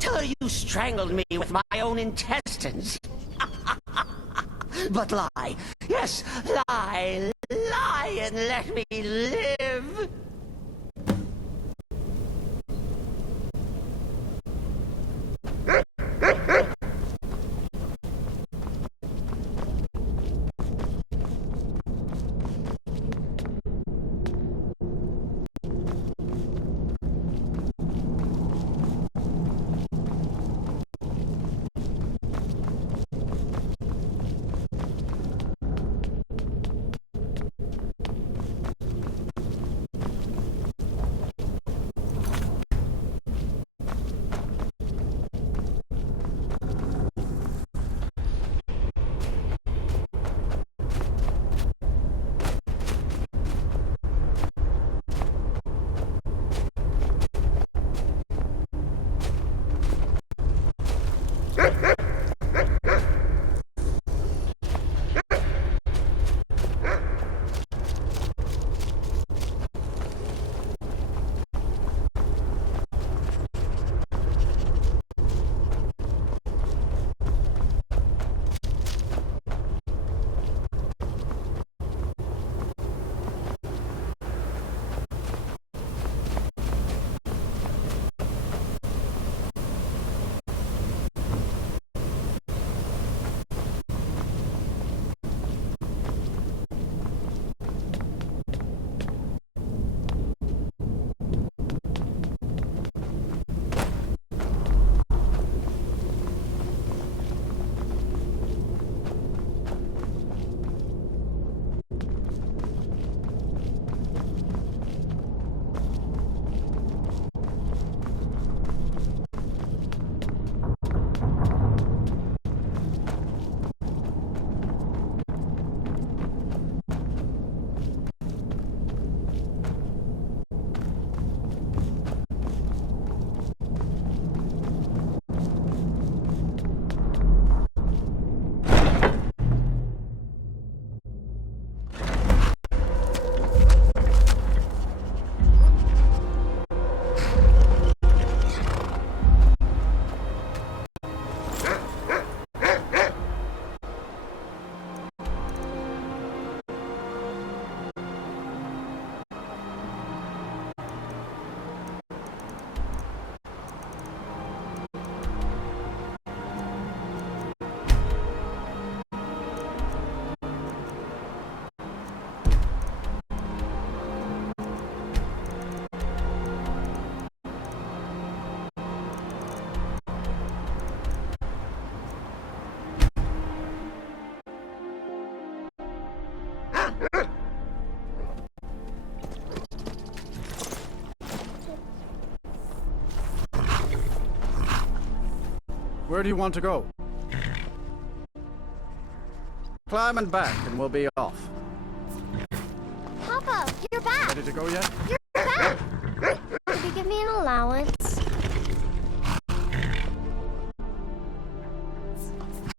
Tell her you strangled me with my own intestines. But lie. Yes, lie. Lie and let me live. Where do you want to go? Climb and back, and we'll be off. Papa, you're back! Ready to go yet? You're back! Could you give me an allowance?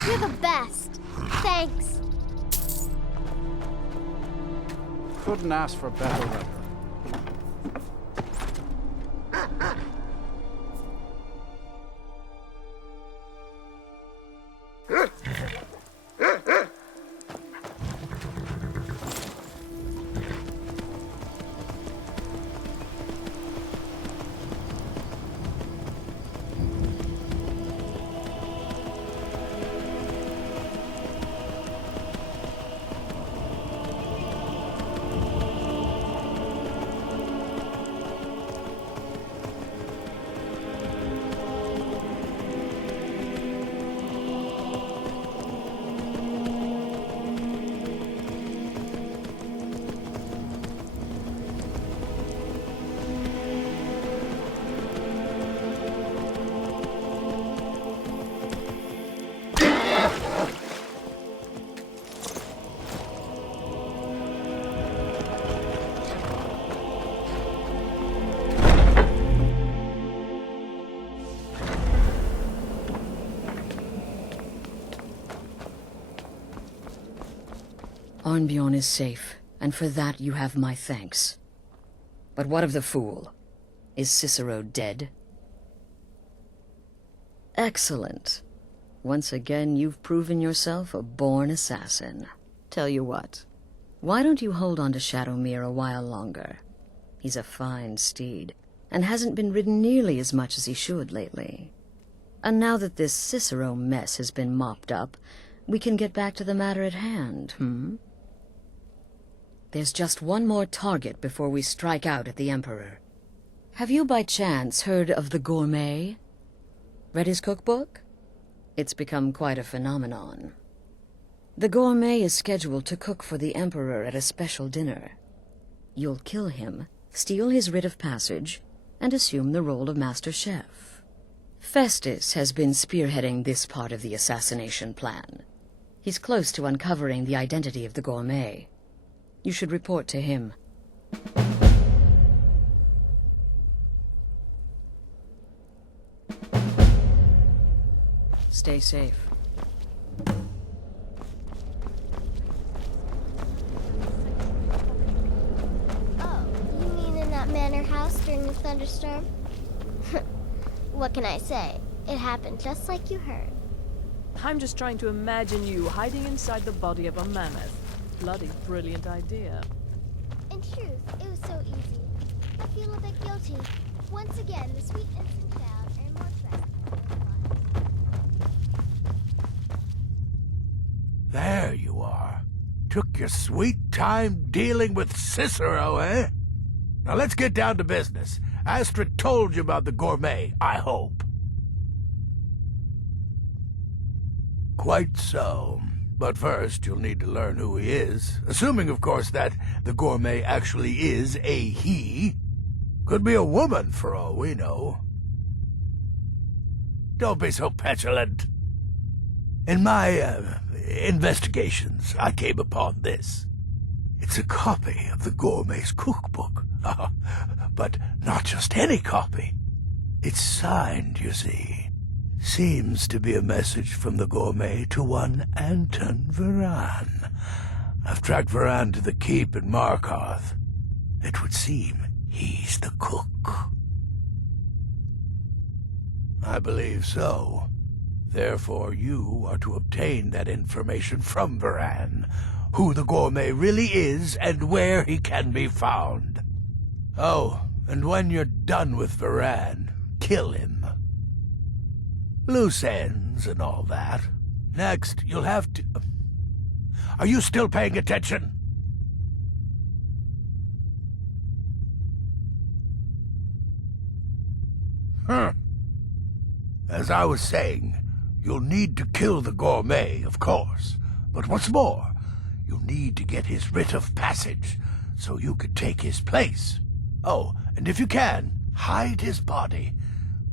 You're the best. Thanks. Couldn't ask for better weather. Arnbjorn is safe, and for that you have my thanks. But what of the fool? Is Cicero dead? Excellent. Once again, you've proven yourself a born assassin. Tell you what, why don't you hold on to Shadowmere a while longer? He's a fine steed, and hasn't been ridden nearly as much as he should lately. And now that this Cicero mess has been mopped up, we can get back to the matter at hand, There's just one more target before we strike out at the Emperor. Have you by chance heard of the Gourmet? Read his cookbook? It's become quite a phenomenon. The Gourmet is scheduled to cook for the Emperor at a special dinner. You'll kill him, steal his writ of passage, and assume the role of Master Chef. Festus has been spearheading this part of the assassination plan. He's close to uncovering the identity of the Gourmet. You should report to him. Stay safe. Oh, you mean in that manor house during the thunderstorm? What can I say? It happened just like you heard. I'm just trying to imagine you hiding inside the body of a mammoth. Bloody brilliant idea. In truth, it was so easy. I feel a bit guilty. Once again, the sweet innocent child earned more trust than There you are. Took your sweet time dealing with Cicero, eh? Now let's get down to business. Astrid told you about the Gourmet, I hope. Quite so. But first, you'll need to learn who he is. Assuming, of course, that the Gourmet actually is a he. Could be a woman, for all we know. Don't be so petulant. In my, investigations, I came upon this. It's a copy of the Gourmet's cookbook. But not just any copy. It's signed, you see. Seems to be a message from the Gourmet to one Anton Varan. I've tracked Varan to the keep in Markarth. It would seem he's the cook. I believe so. Therefore, you are to obtain that information from Varan, who the Gourmet really is and where he can be found. Oh, and when you're done with Varan, kill him. Loose ends and all that. Next, you'll have to... Are you still paying attention? As I was saying, you'll need to kill the Gourmet, of course. But what's more, you'll need to get his writ of passage, so you could take his place. Oh, and if you can, hide his body.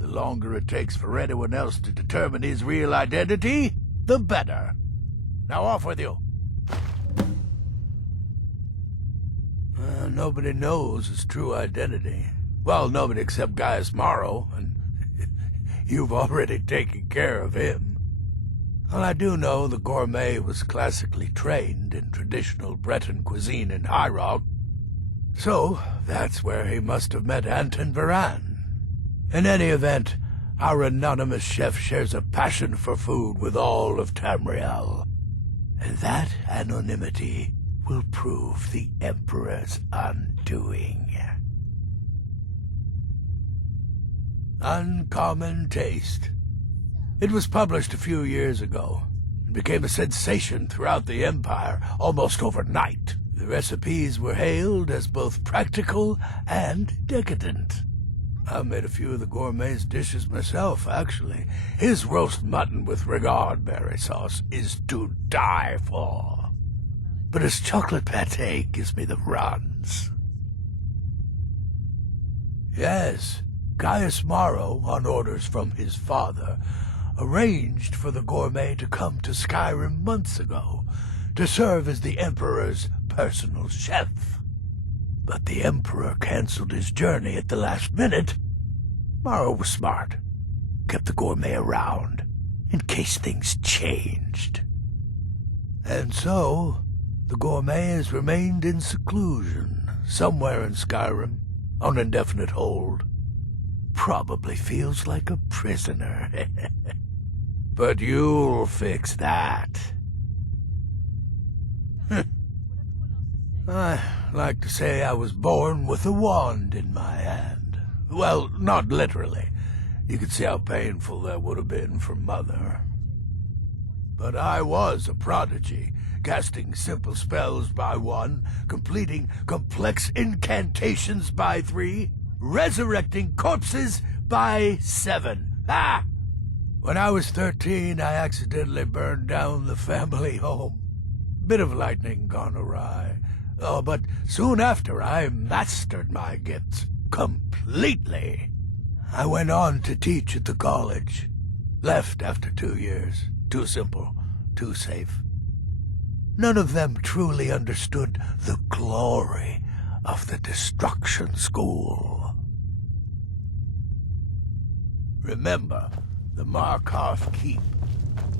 The longer it takes for anyone else to determine his real identity, the better. Now off with you. Nobody knows his true identity. Well, nobody except Gaius Morrow, and you've already taken care of him. Well, I do know the gourmet was classically trained in traditional Breton cuisine in High Rock, so that's where he must have met Anton Varan. In any event, our anonymous chef shares a passion for food with all of Tamriel, and that anonymity will prove the Emperor's undoing. Uncommon Taste. It was published a few years ago and became a sensation throughout the Empire almost overnight. The recipes were hailed as both practical and decadent. I made a few of the gourmet's dishes myself, actually. His roast mutton with regard berry sauce is to die for. But his chocolate pâté gives me the runs. Yes, Gaius Morrow, on orders from his father, arranged for the gourmet to come to Skyrim months ago to serve as the Emperor's personal chef. But the Emperor canceled his journey at the last minute. Morrow was smart. Kept the gourmet around, in case things changed. And so, the gourmet has remained in seclusion, somewhere in Skyrim, on indefinite hold. Probably feels like a prisoner. But you'll fix that. I like to say I was born with a wand in my hand. Well, not literally. You could see how painful that would have been for Mother. But I was a prodigy, casting simple spells by 1, completing complex incantations by 3, resurrecting corpses by 7. Ah! When I was 13, I accidentally burned down the family home. Bit of lightning gone awry. Oh, but soon after I mastered my gifts completely. I went on to teach at the college. Left after 2 years. Too simple, too safe. None of them truly understood the glory of the Destruction School. Remember, the Markarth Keep.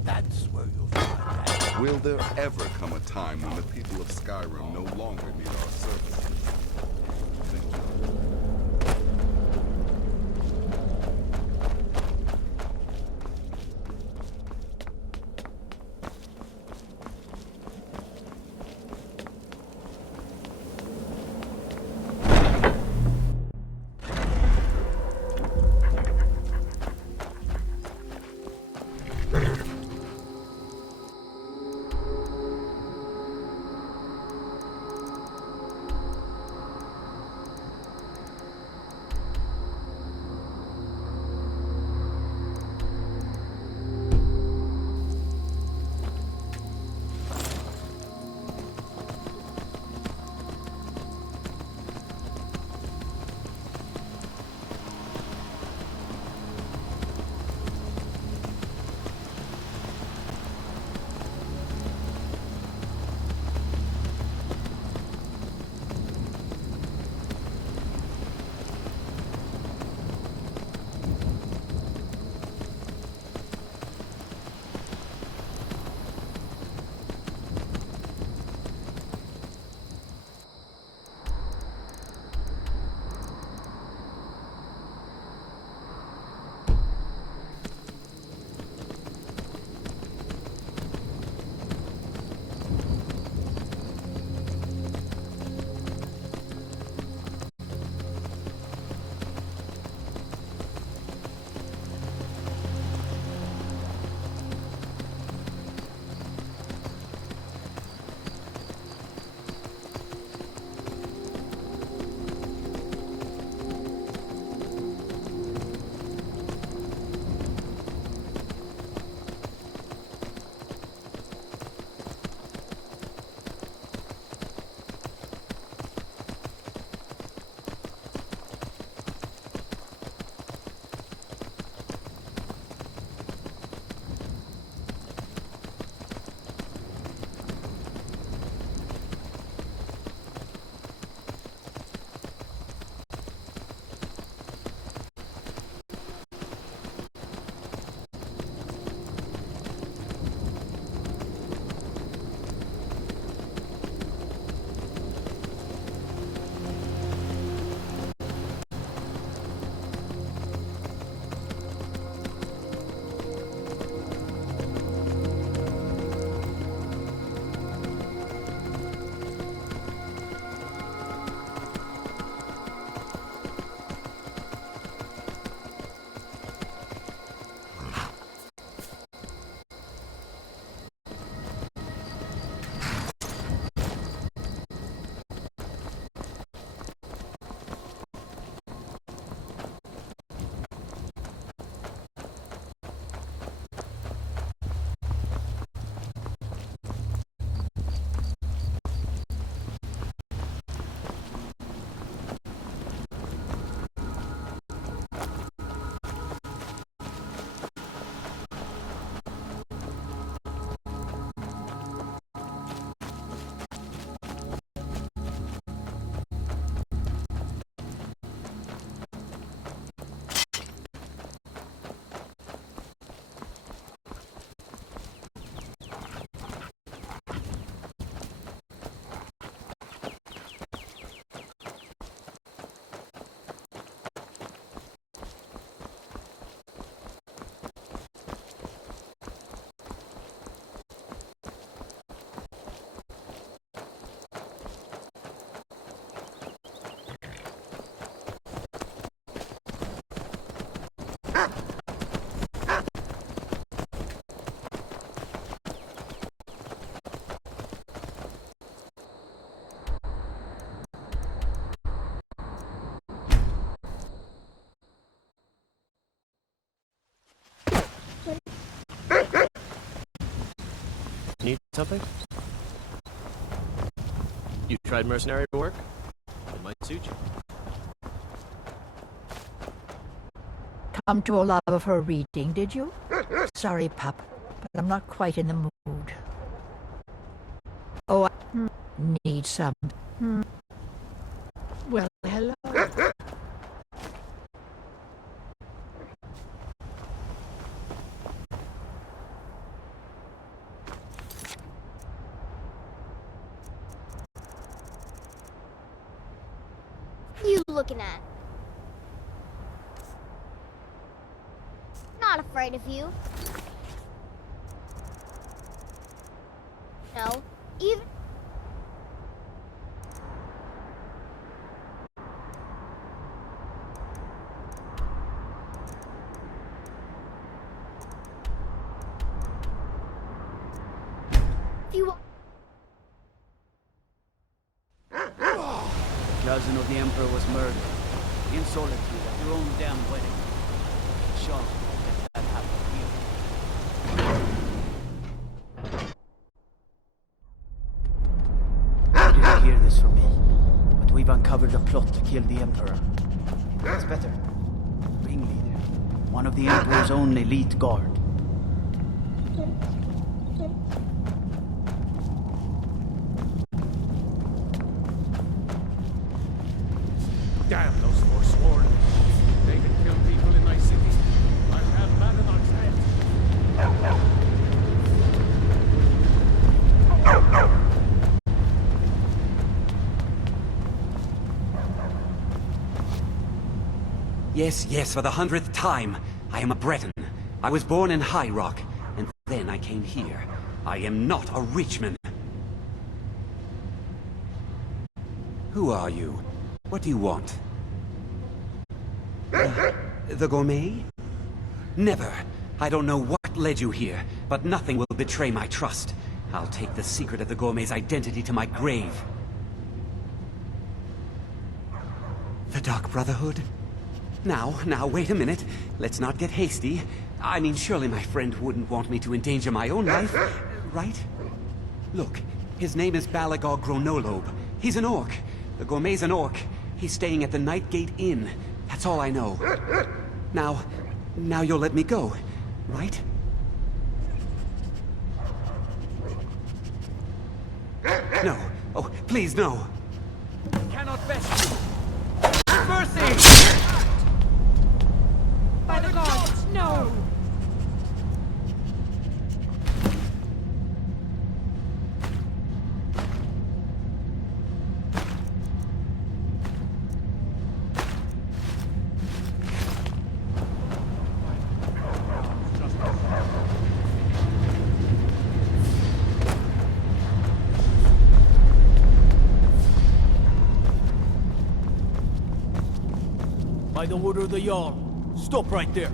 That's where you'll find that. Will there ever come a time when the people of Skyrim no longer need our services? Think not. something? You tried mercenary work? It might suit you. Come to a lot of her reading, did you? Sorry, pup, but I'm not quite in the mood. Oh, I need some. Well, hello. You looking at? Not afraid of you. No, even... You... Cousin of the Emperor was murdered. In solitude at your own damn wedding. Sure, that happened here. You didn't hear this from me, but we've uncovered a plot to kill the Emperor. It's better. Ringleader. One of the Emperor's own elite guard. Damn those forsworn. They can kill people in my city. I'll have Madanar's head. Yes, for the 100th time. I am a Breton. I was born in High Rock, and then I came here. I am not a Richman. Who are you? What do you want? The gourmet? Never. I don't know what led you here, but nothing will betray my trust. I'll take the secret of the gourmet's identity to my grave. The Dark Brotherhood? Now, wait a minute. Let's not get hasty. I mean, surely my friend wouldn't want me to endanger my own life, right? Look, his name is Balagog Gronolobe. He's an orc. The gourmet's an orc. He's staying at the Nightgate Inn. That's all I know. Now you'll let me go, right? No. Oh, please, no. Cannot best you. Mercy! By the gods, no! By the order of the Jarl. Stop right there.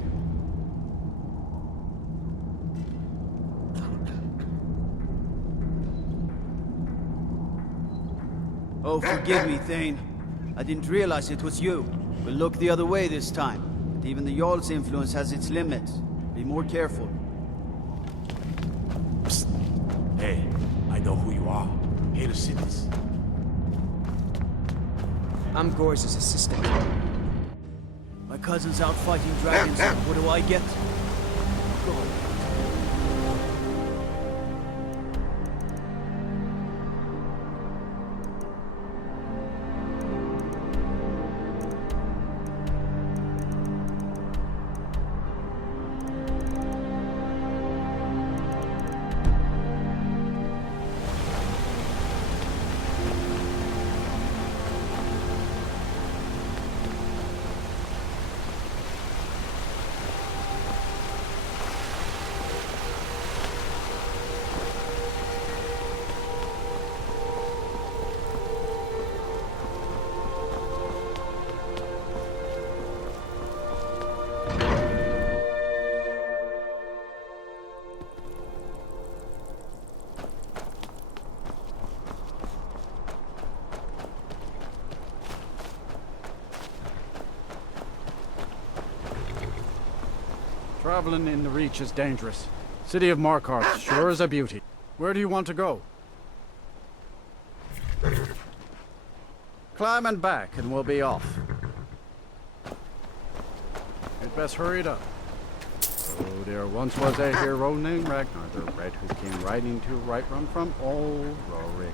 Oh, forgive me, Thane. I didn't realize it was you. We'll look the other way this time. But even the Jarl's influence has its limits. Be more careful. Psst. Hey, I know who you are. Hail Cities. I'm Gor's assistant. My cousin's out fighting dragons. What do I get? God. Traveling in the Reach is dangerous. City of Markarth sure is a beauty. Where do you want to go? Climb and back, and we'll be off. You'd best hurry it up. Oh, there once was a hero named Ragnar the Red who came riding to Whiterun from old Rory.